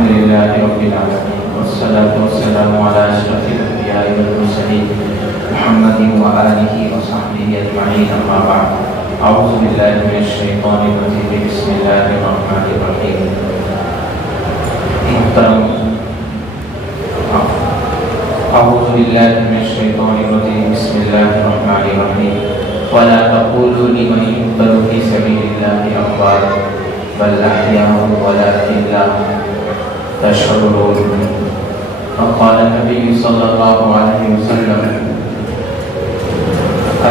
الحمد لله رب العالمين والصلاة والسلام على أشرف الأنبياء والمرسلين محمد وآله وصحبه أجمعين أما بعد أعوذ بالله من الشيطان الرجيم بسم الله الرحمن الرحيم محترم أعوذ بالله من الشيطان الرجيم بسم الله الرحمن الرحيم ولا تقولوا لمن يقتل في سبيل الله أموات بل أحياء ولكن لا تشعرون وقال النبي صلى الله عليه وسلم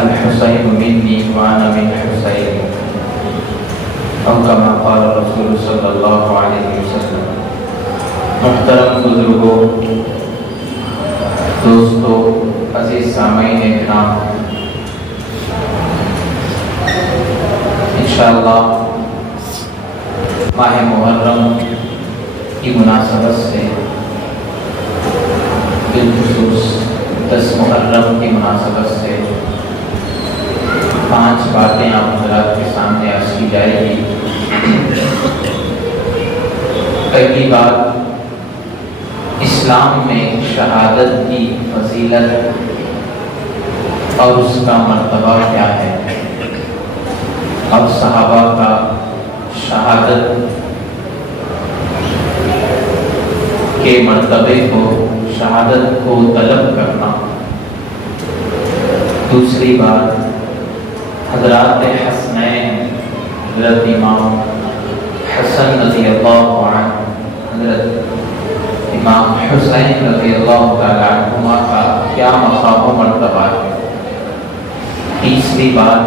الحسين مني وأنا من حسين أو كما قال رسول صلى الله عليه وسلم محترم بزرگوں، دوستو، عزیز سامعین اکرام، انشاءاللہ ماہ محرم کی مناسبت سے، بالخصوص 10 محرم کی مناسبت سے 5 باتیں آپ حضرات کے سامنے عرض کی جائے گی۔ پہلی بات، اسلام میں شہادت کی فضیلت اور اس کا مرتبہ کیا ہے، اور صحابہ کا شہادت کے مرتبے کو، شہادت کو طلب کرنا۔ دوسری بات، حضرات حسنین، حضرت امام حسن رضی اللہ عنہ، حضرت امام حسین رضی اللہ تعالی عنہما کا کیا مقام و مرتبہ ہے۔ تیسری بات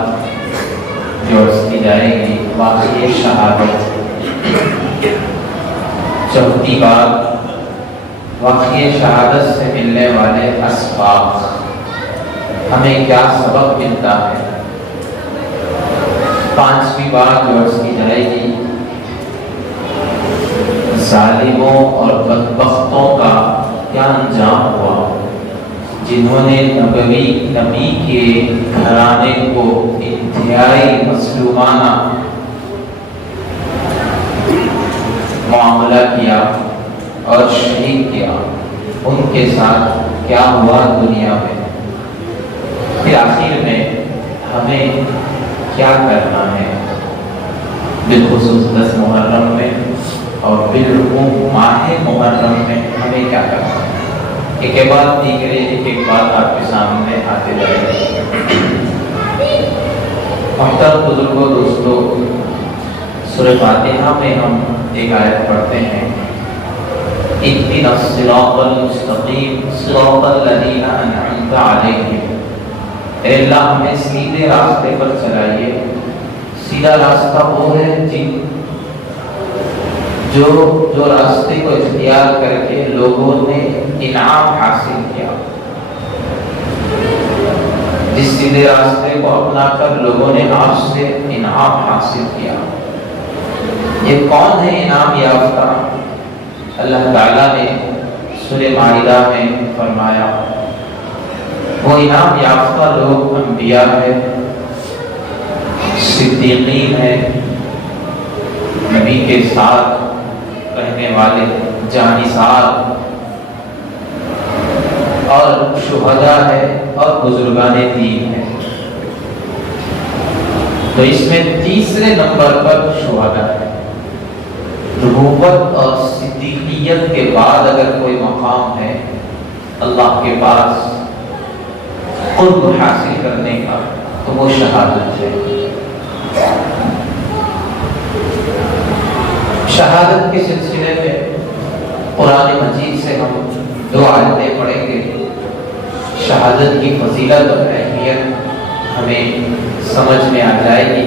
جو عرض کی جائے گی، واقعی شہادت۔ چوتھی بات، واقعی شہادت سے ملنے والے اسباب، ہمیں کیا سبق ملتا ہے۔ پانچویں بات جو عرض کی جائے گی، ظالموں اور بدبختوں کا کیا انجام ہوا جنہوں نے نبی کے گھرانے کو انتہائی مظلومانہ معاملہ کیا اور شہید کیا، ان کے ساتھ کیا ہوا دنیا میں۔ پھر آخر میں ہمیں کیا کرنا ہے، بالخصوص 10 محرم میں اور بالعموم ماہ محرم میں ہمیں کیا کرنا ہے۔ ایک بات دیکھیں، ایک بات آپ کے سامنے آتے جائے گی۔ محترم بزرگوں، دوستو، سورہ فاتحہ میں ہم ایک آیت پڑھتے ہیں، اهدنا الصراط المستقیم صراط الذین انعمت علیہم۔ اے اللہ ہمیں سیدھے راستے پر چلائیے۔ سیدھا راستہ وہ ہے جو راستے کو اختیار کر کے لوگوں نے انعام حاصل کیا، جس سیدھے راستے کو اپنا کر لوگوں نے آپ سے انعام حاصل کیا۔ یہ کون ہے انعام یافتہ؟ اللہ تعالیٰ نے سورہ مائدہ میں فرمایا، وہ انعام یافتہ لوگ انبیاء ہیں، صدیقین ہیں، نبی کے ساتھ رہنے والے جانثار، اور شہداء ہے، اور بزرگان دین ہیں۔ تو اس میں تیسرے نمبر پر شہداء ہے۔ نبوت اور صدیقیت کے بعد اگر کوئی مقام ہے اللہ کے پاس قرب حاصل کرنے کا، تو وہ شہادت ہے۔ شہادت کے سلسلے میں قرآن مجید سے ہم 2 آیتیں پڑھیں گے۔ شہادت کی فضیلت اور اہمیت ہمیں سمجھ میں آ جائے گی۔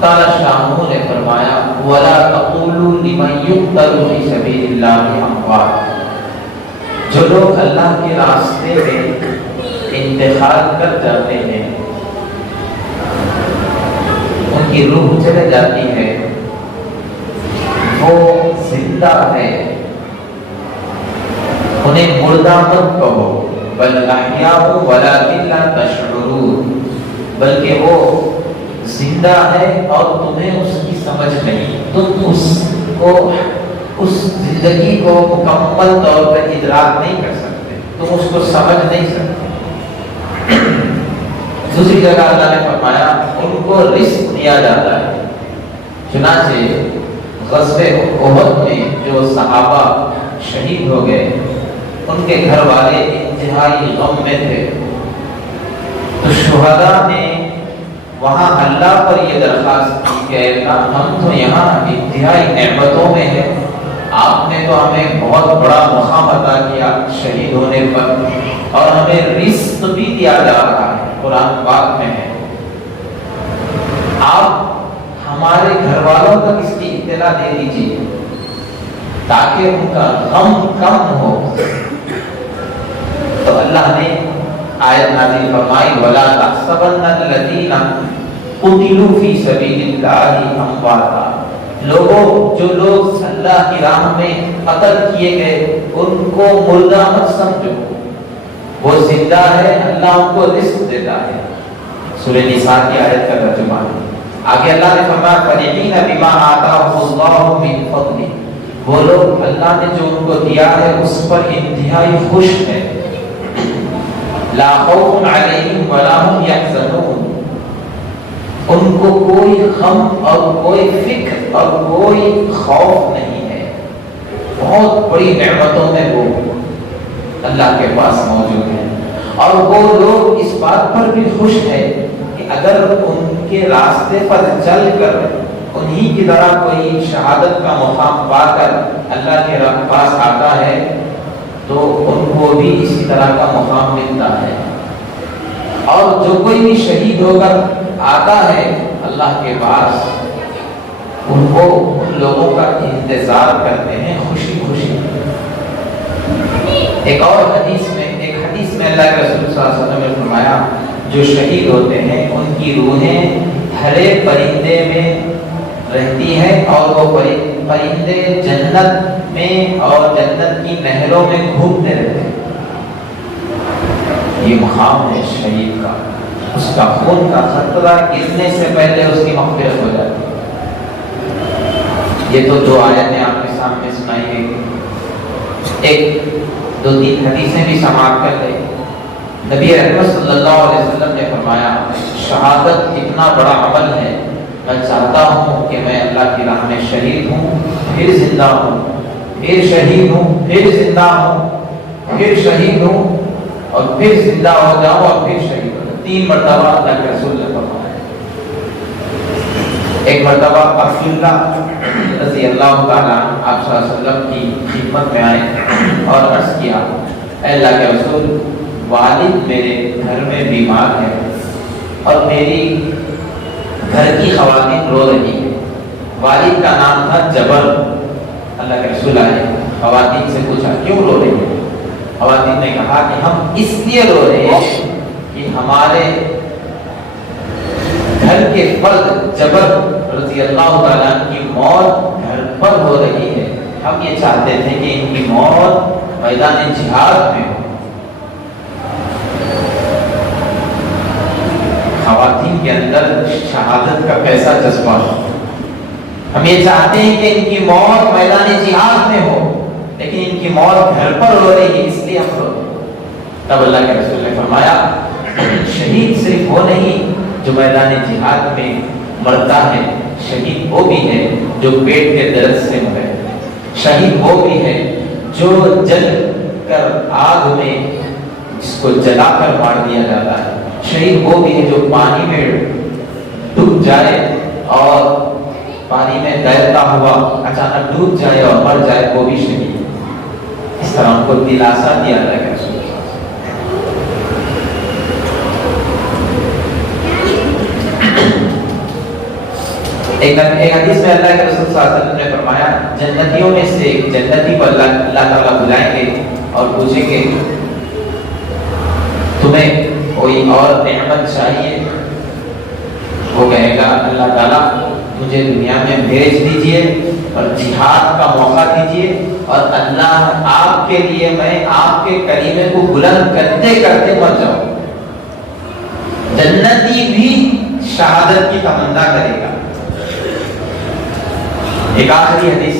تعالی شاہ نے فرمایا، وَلَا تَقُولُوا لِمَن يُقْتَلُ فِي سَبِيلِ اللَّهِ أَمْوَاتٌ۔ جو لوگ اللہ کے راستے میں انتقال کر جاتے ہیں، ان کی روح چلے جاتی ہے، وہ زندہ ہے، انہیں مردہ مت کہو، بل احیاء ولکن لا تشعرون، بلکہ وہ زندہ ہے اور تمہیں اس کی سمجھ نہیں، تم اس کو اس زندگی کو مکمل طور پر ادراک نہیں کر سکتے، تم اس کو سمجھ نہیں سکتے۔ دوسری جگہ اللہ نے فرمایا ان کو رزق دیا جاتا ہے۔ چنانچہ غزوہ احد میں جو صحابہ شہید ہو گئے ان کے گھر والے انتہائی غم میں تھے، تو شہداء نے وہاں اللہ پر یہ درخواست کی کہ اللہ ہم تو یہاں انتہائی نعمتوں میں ہیں، آپ نے تو ہمیں بہت بڑا مقام عطا کیا شہید ہونے پر، اور ہمیں رزق بھی دیا جا رہا ہے، قرآن پاک میں ہے، آپ ہمارے گھر والوں تک اس کی اطلاع دے دیجیے تاکہ ان کا غم کم ہو۔ تو اللہ نے آیت نازل فرمائی وَلَا تَحْسَبَنَّ الَّذِينَ قُتِلُوا فِي سَبِيلِ اللَّهِ أَمْوَاتًا، لوگوں جو لوگ اللہ کی راہ میں قتل کیے گئے ان کو مردہ مت سمجھو، وہ زندہ ہے، اللہ ان کو رزق دیتا ہے۔ سورہ نساء کی آیت کا ترجمہ ہے۔ آگے اللہ نے فرمایا فَرِحِينَ بِمَا آتَاهُمُ اللَّهُ مِنْ فَضْلِهِ، وہ لوگ اللہ نے جو ان کو دیا ہے اس پر انتہائی خوش ہیں۔ لا خوف علیہم ولا هم یحزنون، ان کو کوئی غم اور کوئی فکر اور کوئی خوف نہیں ہے، بہت بڑی نعمتوں میں وہ اللہ کے پاس موجود ہیں، اور وہ لوگ اس بات پر بھی خوش ہیں کہ اگر ان کے راستے پر چل کر انہی کی طرح کوئی شہادت کا مقام پا کر اللہ کے پاس آتا ہے تو ان کو بھی اسی طرح کا مقام ملتا ہے، اور جو کوئی بھی شہید ہو کر آتا ہے اللہ کے پاس ان کو ان لوگوں کا انتظار کرتے ہیں خوشی خوشی۔ ایک حدیث میں اللہ کے رسول صلی اللہ علیہ وسلم نے فرمایا جو شہید ہوتے ہیں ان کی روحیں ہرے پرندے میں رہتی ہیں، اور وہ پرندے جنت میں اور جنت کی نہروں میں گھومتے رہتے ہیں۔ یہ مقام ہے شہید کا، اس کا خون کا خطرہ گرنے سے پہلے اس کی مغفرت ہو جاتی ہے۔ یہ تو دو آیتیں آپ کے سامنے سنائی گئی، ایک دو تین حدیثیں بھی سماعت کر لیں۔ نبی اکرم صلی اللہ علیہ وسلم نے فرمایا شہادت اتنا بڑا عمل ہے، میں چاہتا ہوں کہ میں اللہ کی راہ میں شہید ہوں، پھر زندہ ہوں، پھر شہید ہوں، پھر زندہ ہوں، پھر شہید ہوں، اور پھر زندہ ہو جاؤں اور پھر شہید ہو جاؤں۔ 3 مرتبہ اللہ کے رسول نے فرمایا۔ ایک مرتبہ عبداللہ رضی اللہ تعالیٰ آپ صلی اللہ علیہ وسلم کی خدمت میں آئے اور عرض کیا اے اللہ کے رسول، والد میرے گھر میں بیمار ہے اور میری گھر کی خواتین رو رہی ہیں۔ والد کا نام تھا جبر۔ اللہ کے رسول آئے، خواتین سے پوچھا کیوں رو رہی ہیں؟ خواتین نے کہا کہ ہم اس لیے رو رہے ہیں کہ ہمارے گھر کے فرد جبر رضی اللہ تعالیٰ کی موت گھر پر ہو رہی ہے، ہم یہ چاہتے تھے کہ ان کی موت میدان جہاد میں ہو۔ خواتین کے اندر شہادت کا کیسا جذبہ ہو، ہم یہ چاہتے ہیں کہ ان کی موت میدان جہاد میں ہو، لیکن ان کی موت گھر پر ہو رہی ہے اس لیے ہم رو۔ تب اللہ کے رسول نے فرمایا شہید صرف وہ نہیں جو میدان جہاد میں مرتا ہے، شہید وہ بھی ہے جو پیٹ کے درد سے مرے، شہید وہ بھی ہے جو جل کر آگ میں جس کو جلا کر مار دیا جاتا ہے، شہید وہ بھی ہے جو پانی میں ڈوب جائے اور پانی میں تیرتا ہوا اچانک ڈوب جائے اور مر جائے، وہ بھی شہید۔ اس طرح ان کو دلاسا دیا اللہ کے رسول۔ ایک حدیث میں اللہ کے رسول صلی اللہ علیہ وسلم نے فرمایا جنتیوں میں سے ایک جنتی کو اللہ تعالیٰ بلائیں گے اور پوچھیں گے تمہیں کوئی اور نعمت چاہیے؟ وہ کہے گا اللہ تعالیٰ مجھے دنیا میں بھیج دیجئے اور جہاد کا موقع دیجئے، اور اللہ آپ کے لیے میں آپ کے کلمے کو بلند کرتے کرتے مر جاؤں۔ جنتی بھی شہادت کی تمنا کرے گا۔ ایک آخری حدیث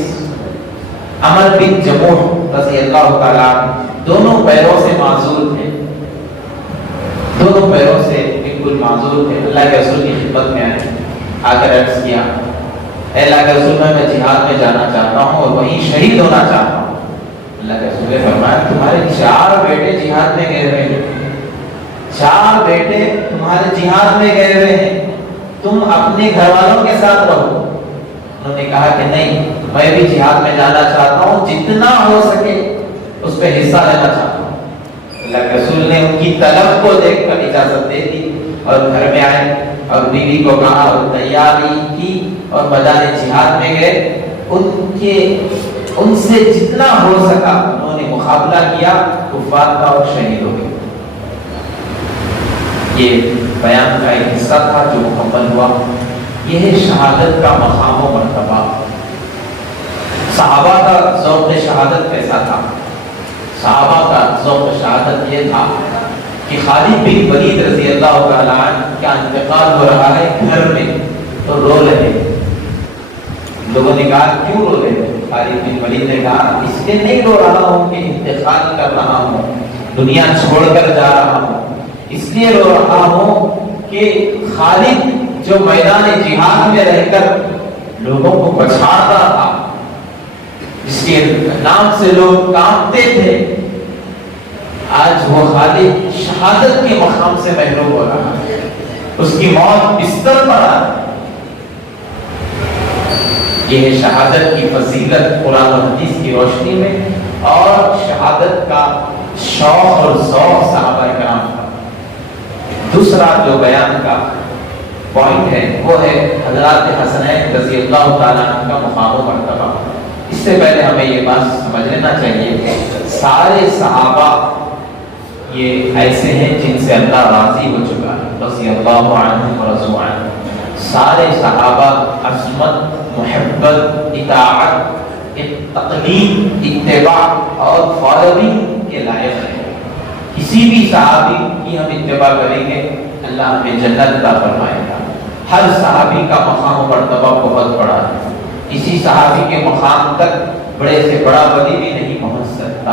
عمر بن جموح رضی اللہ تعالیٰ دونوں پیروں سے معذور تھے، دونوں پیروں سے بالکل معذور تھے۔ اللہ کے رسول کی خدمت میں آئے، آ کر عرض کیا اے اللہ کے رسول میں جہاد میں جانا چاہتا ہوں اور وہیں شہید ہونا چاہتا ہوں۔ اللہ کے رسول نے فرمایا تمہارے 4 بیٹے جہاد میں گئے ہوئے ہیں، 4 بیٹے تمہارے جہاد میں گئے ہوئے ہیں، تم اپنے گھر والوں کے ساتھ رہو۔ انہوں نے کہا کہ نہیں، میں بھی جہاد میں جانا چاہتا ہوں، جتنا ہو سکے اس پہ حصہ لینا چاہتا ہوں۔ اللہ کے رسول نے ان کی طلب کو دیکھ کر اجازت دے دی اور گھر میں آئے اور بیوی کو کہا اور تیاری کی اور میدان جہاد میں گئے۔ ان سے جتنا ہو سکا انہوں نے مقابلہ کیا کفار کا اور شہید ہو گئے۔ یہ بیان کا ایک حصہ تھا جو مکمل ہوا۔ یہ ہے شہادت کا مقام و مرتبہ۔ صحابہ کا ذوق شہادت کیسا تھا؟ صحابہ کا ذوق شہادت یہ تھا کہ خالد بن ولید رضی اللہ تعالیٰ عنہ کا انتقال ہو رہا ہے گھر میں، تو رو رہے۔ لوگوں نے کہا کیوں رو رہے؟ خالد بن ولید نے کہا اس لیے نہیں رو رہا ہوں کہ انتقال کر رہا ہوں، دنیا چھوڑ کر جا رہا ہوں، اس لیے رو رہا ہوں کہ خالد جو میدان جہاد میں رہ کر لوگوں کو بچاتا تھا، جس کے نام سے لوگ کانپتے تھے، آج وہ خالد شہادت کے مقام سے محروم ہو رہا ہے، اس کی موت بستر پر آ رہی ہے۔ یہ ہے شہادت کی فضیلت قرآن و حدیث کی روشنی میں، اور شہادت کا شوق اور ذوق صحابہ کرام کا۔ دوسرا جو بیان کا پوائنٹ ہے وہ ہے حضرات حسنین رضی اللہ تعالیٰ عنہ کا مقام و مرتبہ۔ اس سے پہلے ہمیں یہ بات سمجھ لینا چاہیے کہ سارے صحابہ یہ ایسے ہیں جن سے اللہ راضی ہو چکا ہے، رضی اللہ عنہم ورضوا عنہ۔ سارے صحابہ عظمت، محبت، اطاعت، تقلید، اتباع اور فالوئنگ کے لائق ہیں۔ کسی بھی صحابی کی ہم اتباع کریں گے اللہ ہمیں جنت عطا فرمائے گا۔ ہر صحابی کا مقام و مرتبہ بہت بڑا ہے، کسی صحابی کے مقام تک بڑے سے بڑا ولی بھی نہیں پہنچ سکتا۔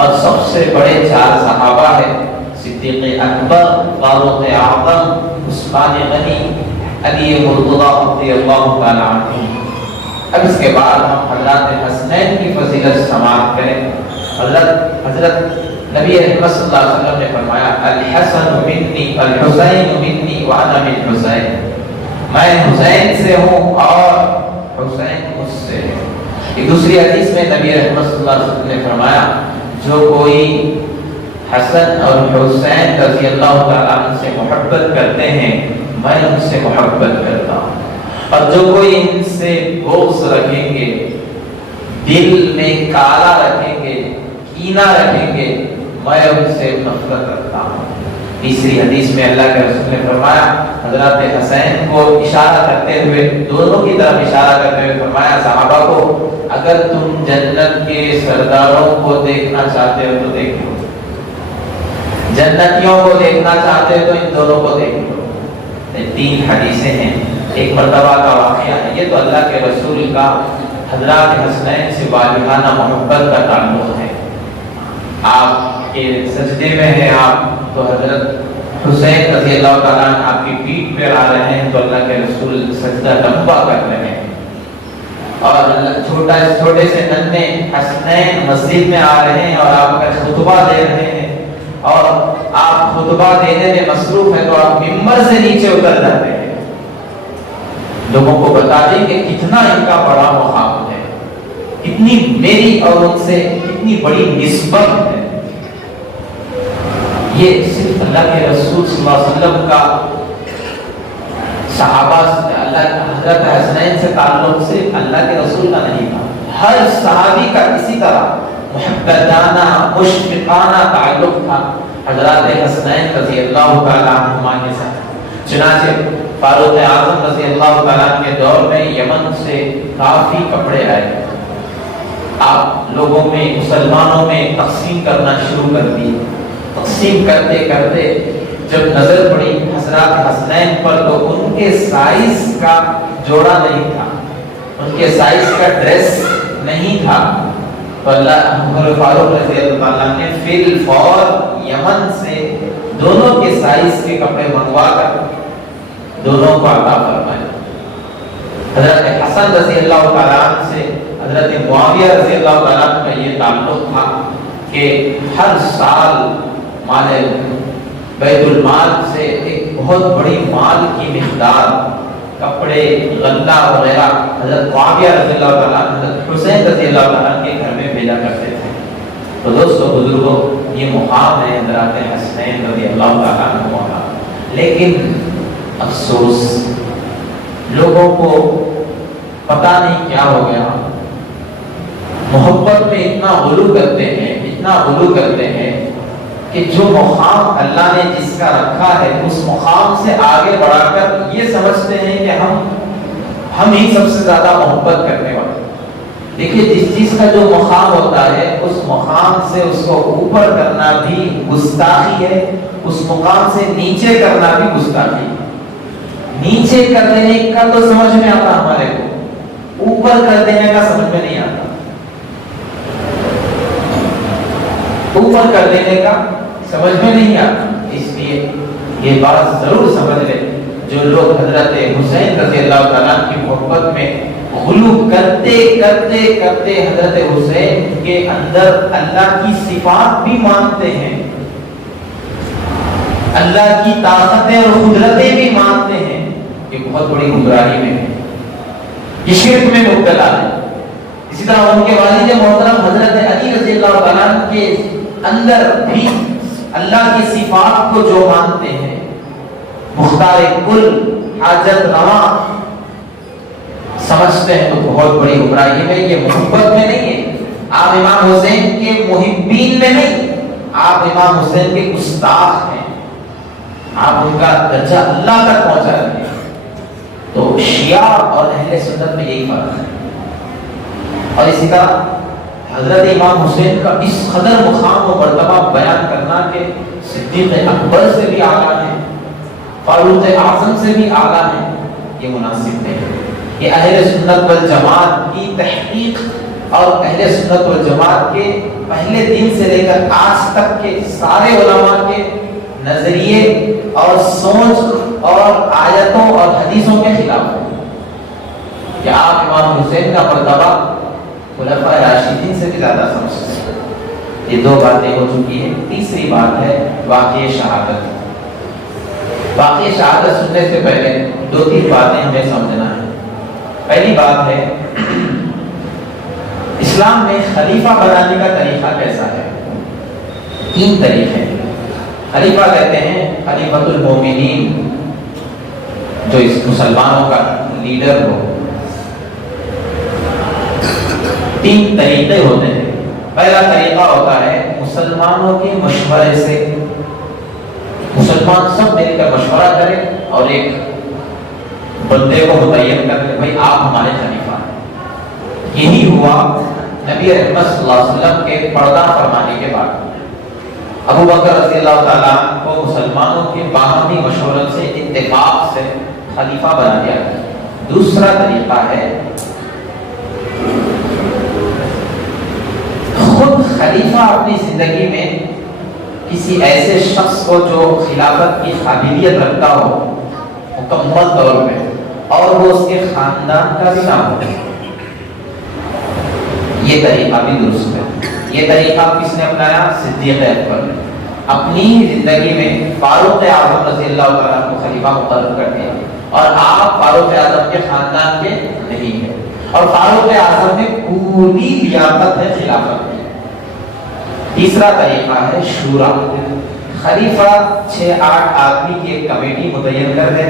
اور سب سے بڑے 4 صحابہ ہیں صدیق اکبر، فاروق اعظم، عثمان غنی، علی مرتضیٰ رضی اللہ تعالیٰ عنہ۔ اب اس کے بعد ہم حضرات حسنین کی فضیلت سماعت کریں۔ حضرت نبی احمد صلی اللہ علیہ وسلم نے فرمایا الحسن منی الحسین منی وانا من حسین، میں حسین سے ہوں اور حسین مجھ سے ہے۔ ایک دوسری حدیث میں نبی احمد صلی اللہ علیہ وسلم نے فرمایا جو کوئی حسن اور حسین رضی اللہ تعالیٰ عنہ سے محبت کرتے ہیں میں ان سے محبت کرتا ہوں، اور جو کوئی ان سے بغض رکھیں گے، دل میں کالا رکھیں گے، کینہ رکھیں گے، میں ان سے نفرت کرتا ہوں۔ تیسری حدیث میں اللہ کے رسول نے فرمایا حضرت حسین کو اشارہ کرتے ہوئے، دونوں کی طرف اشارہ کرتے ہوئے فرمایا صحابہ کو اگر تم جنت کے سرداروں کو دیکھنا چاہتے ہو تو دیکھ لو، جنتیوں کو دیکھنا چاہتے ہو تو ان دونوں کو دیکھ لو۔ 3 حدیثیں ہیں، ایک مرتبہ کا واقعہ ہے۔ یہ تو اللہ کے رسول کا حضرات حسنین سے والہانہ محبت کا تعلق ہے۔ آپ کے سجدے میں ہیں آپ تو حضرت حسین رضی اللہ تعالیٰ عنہ آپ کی پیٹھ پہ آ رہے ہیں تو اللہ کے رسول سجدہ لمبا کر رہے ہیں، اور چھوٹے سے ننھے حسنین مسجد میں آ رہے ہیں اور آپ کا خطبہ دے رہے ہیں، اور آپ خطبہ دینے میں مصروف ہیں تو آپ ممبر سے نیچے اتر جاتے ہیں۔ لوگوں کو بتا دیں کہ کتنا ان کا بڑا مقام ہے، کتنی میری اور ان سے کتنی بڑی نسبت ہے۔ یہ صرف اللہ کے رسول صلی اللہ علیہ وسلم کا صحابہ اللہ حضرت حسنین سے تعلق صرف اللہ کے رسول کا نہیں تھا، ہر صحابی کا اسی طرح محبتانہ مشفقانہ تعلق تھا حضرات حسنین رضی اللہ تعالیٰ عنہما کے ساتھ۔ چنانچہ فاروق اعظم رضی اللہ تعالیٰ عنہ کے دور میں یمن سے کافی کپڑے آئے، آپ لوگوں میں مسلمانوں میں تقسیم کرنا شروع کر دی۔ تقسیم کرتے کرتے جب نظر پڑی حضرات حسنین پر تو ان کے سائز کا جوڑا نہیں تھا، ان کے سائز کا ڈریس نہیں تھا تو اللہ عمر فاروق رضی اللہ عنہ نے فی الفور یمن سے دونوں کے سائز کے کپڑے منگوا کر دونوں کو عطا فرمائے. حضرت حسن رضی اللہ تعالیٰ عنہ سے حضرت معاویہ رضی اللہ تعالیٰ عنہ کا یہ تعلق تھا کہ ہر سال مال بیت المال سے ایک بہت بڑی مال کی مقدار کپڑے غلہ وغیرہ حضرت معاویہ رضی اللہ تعالیٰ عنہ حضرت حسین رضی اللہ تعالیٰ عنہ کے گھر میں بھیجا کرتے تھے. تو دوستو بزرگوں یہ مقام ہے حضرت حسین رضی اللہ تعالیٰ عنہ مقام. لیکن افسوس لوگوں کو پتہ نہیں کیا ہو گیا, محبت میں اتنا غلو کرتے ہیں, اتنا غلو کرتے ہیں کہ جو مقام اللہ نے جس کا رکھا ہے اس مقام سے آگے بڑھا کر یہ سمجھتے ہیں کہ ہم ہی سب سے زیادہ محبت کرنے والے. دیکھیے جس چیز کا جو مقام ہوتا ہے اس مقام سے اس کو اوپر کرنا بھی گستاخی ہے, اس مقام سے نیچے کرنا بھی گستاخی ہے. نیچے کر دینے کا تو سمجھ میں آتا ہمارے کو, اوپر کر دینے کا سمجھ میں نہیں آتا. اوپر کر دینے کا سمجھ میں نہیں آتا. اس لیے یہ بات ضرور سمجھ لیں جو لوگ حضرت حسین رضی اللہ تعالیٰ کی محبت میں غلو کرتے کرتے کرتے حضرت حسین کے اندر اللہ کی صفات بھی مانتے ہیں, اللہ کی طاقتیں اور قدرتیں بھی مانتے ہیں, یہ بہت بڑی گمراہی میں ہے, یہ شرک میں مبتلا ہے. اسی طرح ان کے والد محترم حضرت علی رضی اللہ تعالیٰ کے اندر بھی اللہ کی صفات کو جو مانتے ہیں, مختار کل, حاجت روا سمجھتے ہیں, تو بہت بڑی گمراہی میں. یہ محبت میں نہیں ہے, آپ امام حسین کے محبین میں نہیں, آپ امام حسین کے گستاخ ہیں, آپ ان کا درجہ اللہ تک پہنچا رہے ہیں. تو شیعہ اور اہل سنت میں یہی فرق ہے. اور اسی طرح حضرت امام حسین کا اس قدر مقام و مرتبہ بیان کرنا کہ صدیق اکبر سے بھی اعلیٰ ہے, فاروق اعظم سے بھی اعلیٰ ہے, یہ مناسب نہیں ہے. یہ اہل سنت والجماعت کی تحقیق اور اہل سنت والجماعت کے پہلے دن سے لے کر آج تک کے سارے علماء کے نظریے اور سوچ اور آیتوں اور حدیثوں کے خلاف ہے کہ آپ امام حسین کا مرتبہ خلفاء راشدین سے بھی زیادہ سمجھتے ہیں. یہ دو باتیں ہو چکی ہیں. تیسری بات ہے واقعہ شہادت. واقعہ شہادت سننے سے پہلے دو تین باتیں ہمیں سمجھنا ہے. پہلی بات ہے اسلام میں خلیفہ بنانے کا طریقہ کیسا ہے. تین طریقے. خلیفہ کہتے ہیں خلیفۃ المومنین, جو اس مسلمانوں کا لیڈر ہو. تین طریقے ہوتے ہیں. پہلا طریقہ ہوتا ہے مسلمانوں کے مشورے سے, مسلمان سب مل کر مشورہ کرے اور ایک بندے کو متعین کر کے بھائی آپ ہمارے خلیفہ ہیں. یہی ہوا نبی رحمت صلی اللہ علیہ وسلم کے پردہ فرمانے کے بعد. ابو بکر رضی اللہ تعالیٰ کو مسلمانوں کے باہمی مشورے سے اتفاق سے خلیفہ بنا دیا. دوسرا طریقہ ہے خود خلیفہ اپنی زندگی میں کسی ایسے شخص کو جو خلافت کی قابلیت رکھتا ہو مکمل طور پہ, اور وہ اس کے خاندان کا بھی نہ ہو. یہ طریقہ بھی درست ہے. یہ طریقہ کس نے اپنایا؟ صدیق اکبر نے. اپنی زندگی میں فاروق اعظم رضی اللہ تعالیٰ کو خلیفہ مقرر کر دیا, اور آپ فاروق اعظم کے خاندان کے نہیں ہیں, اور فاروق اعظم میں پوری لیاقت ہے خلافت کی. تیسرا طریقہ ہے شورا. خلیفہ 6-8 آدمی کی ایک کمیٹی متعین کر دے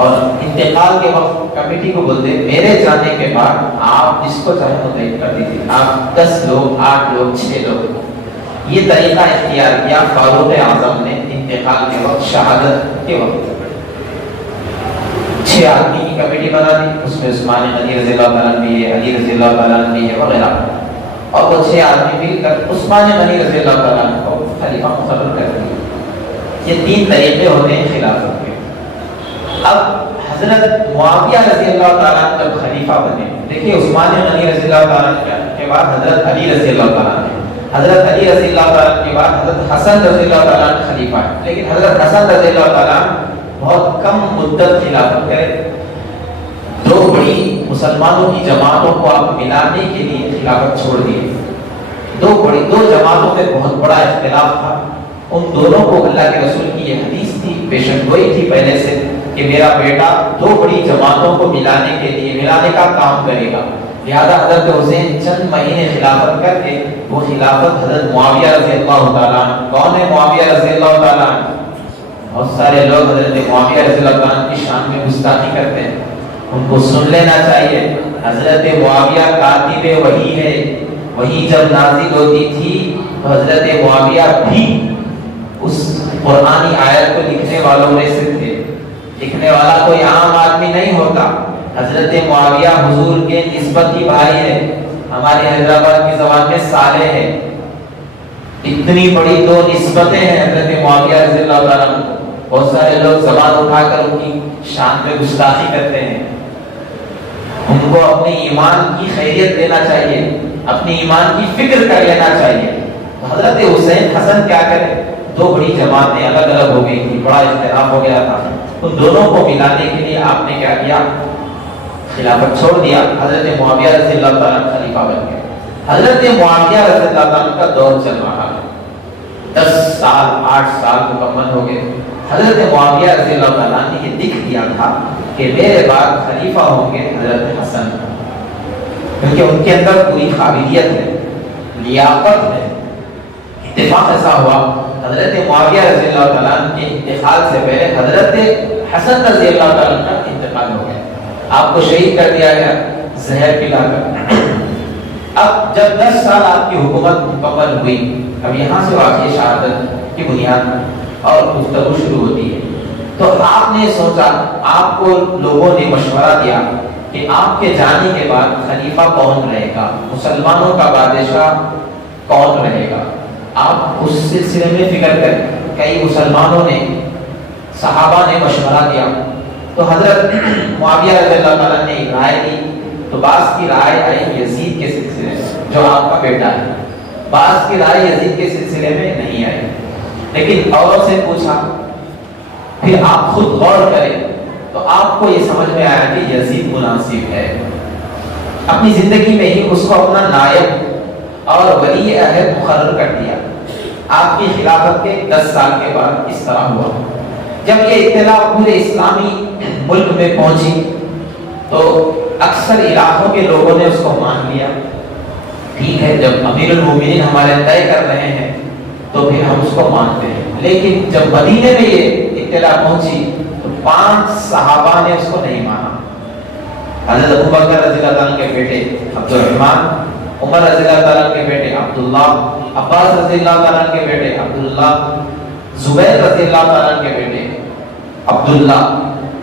اور انتقال کے وقت کمیٹی کو بول دے میرے جانے کے بعد آپ جس کو چاہے متعین کر دیجیے, آپ 10 لوگ, 8 لوگ, 6 لوگ. یہ طریقہ اختیار کیا فاروق اعظم نے انتقال کے وقت, شہادت کے وقت. 6 آدمی کی کمیٹی بنا دی, اس میں عثمان غنی رضی اللہ تعالیٰ بھی ہے, علی رضی اللہ تعالیٰ بھی ہے وغیرہ, اور وہ 6 آدمی مل کر عثمان غنی رضی اللہ تعالیٰ کو خلیفہ مقرر کر دیا. یہ 3 طریقے ہوتے ہیں خلافت کے. اب حضرت معاویہ رضی اللہ تعالیٰ جب خلیفہ بنے, دیکھیے عثمان غنی رضی اللہ تعالیٰ کے کے بعد حضرت علی رضی اللہ تعالیٰ عنہ، حضرت علی رضی اللہ تعالیٰ عنہ کے بعد حضرت حسن رضی اللہ تعالیٰ عنہ خلیفہ ہے، لیکن حضرت حسن رضی اللہ تعالیٰ عنہ بہت کم مدت خلافت کرے. دو بڑی مسلمانوں کی جماعتوں کو آپ ملانے کے لیے خلافت چھوڑ دیے. دو جماعتوں میں بہت بڑا اختلاف تھا. ان دونوں کو اللہ کے رسول کی یہ حدیث تھی، پیشن گوئی تھی پہلے سے کہ میرا بیٹا دو بڑی جماعتوں کو ملانے کا کام کرے گا. لہذا حضرت حسین چند مہینے خلافت کر کے وہ خلافت حضرت معاویہ رضی اللہ تعالیٰ عنہ. کون ہے معاویہ رضی اللہ تعالیٰ عنہ؟ بہت سارے لوگ حضرت معاویہ رضی اللہ تعالیٰ عنہ کی شان میں گستاخی کرتے ہیں، ان کو سن لینا چاہیے. حضرت معاویہ کاتب وحی ہے. وحی جب نازل ہوتی تھی تو حضرت معاویہ بھی اس قرآنی آیت کو لکھنے والوں میں سے تھے. لکھنے والا کوئی عام آدمی نہیں ہوتا. حضرت معاویہ حضور کے نسبت کی بھائی ہے. ہمارے حیدرآباد کی زبان میں صالح ہے. اتنی بڑی دو نسبتیں ہیں حضرت معاویہ رضی اللہ تعالیٰ عنہ. بہت سارے لوگ زبان اٹھا کر ان کی شان میں گستاخی کرتے ہیں. ان کو اپنے ایمان کی خیریت دینا چاہیے، اپنی ایمان کی فکر کر لینا چاہیے. حضرت حسین حسن کیا کرے؟ دو بڑی جماعتیں الگ الگ ہو گئی تھی، بڑا اختلاف ہو گیا تھا. ان دونوں کو ملانے کے لیے آپ نے کیا کیا؟ خلافت چھوڑ دیا. حضرت معاویہ رضی اللہ تعالیٰ عنہ خلیفہ بن گئے. حضرت معاویہ رضی اللہ تعالیٰ عنہ کا دور چل رہا ہے. 10 سال 8 سال مکمل ہو گئے. حضرت معاویہ رضی اللہ تعالیٰ عنہ نے یہ لکھ دیا تھا کہ میرے بعد خلیفہ ہوں گے حضرت حسن، کیونکہ ان کے اندر پوری قابلیت ہے، لیاقت ہے. اتفاق ایسا ہوا حضرت معاویہ رضی اللہ تعالیٰ عنہ کے انتقال سے پہلے حضرت حسن رضی اللہ تعالیٰ عنہ کا انتقال ہو گیا. آپ کو شہید کر دیا گیا زہر پلا کر. اب جب 10 سال آپ کی حکومت مکمل ہوئی، اب یہاں سے واقعی شہادت کی بنیاد اور گفتگو شروع ہوتی ہے. تو آپ نے سوچا، آپ کو لوگوں نے مشورہ دیا کہ آپ کے جانے کے بعد خلیفہ کون رہے گا، مسلمانوں کا بادشاہ کون رہے گا. آپ اس سلسلے میں فکر کریں. کئی مسلمانوں نے، صحابہ نے مشورہ دیا. تو حضرت معاویہ رضی اللہ تعالیٰ نے ایک رائے دی. تو بعض کی رائے آئی یزید کے سلسلے میں، جو آپ کا بیٹا ہے. بعض کی رائے یزید کے سلسلے میں نہیں آئی. لیکن اوروں سے پوچھا، پھر آپ خود غور کریں تو آپ کو یہ سمجھ میں آیا کہ یزید مناسب ہے. اپنی زندگی میں ہی اس کو اپنا نائب اور ولی عہد مقرر کر دیا. آپ کی خلافت کے 10 سال کے بعد اس طرح ہوا. جب یہ اطلاع پورے اسلامی ملک میں پہنچی تو اکثر علاقوں کے لوگوں نے اس کو مان لیا. ٹھیک ہے، جب امیر المومنین ہمارے طے کر رہے ہیں تو پھر ہم اس کو مانتے ہیں. لیکن جب مدینے میں یہ اطلاع پہنچی تو 5 صحابہ نے اس کو نہیں مانا. حضرت ابوبکر رضی اللہ تعالیٰ کے بیٹے عبد الرحمن، عمر رضی اللہ تعالیٰ کے بیٹے عبداللہ، عباس رضی اللہ تعالیٰ کے بیٹے عبداللہ، زبیر رضی اللہ تعالیٰ کے بیٹے عبداللہ،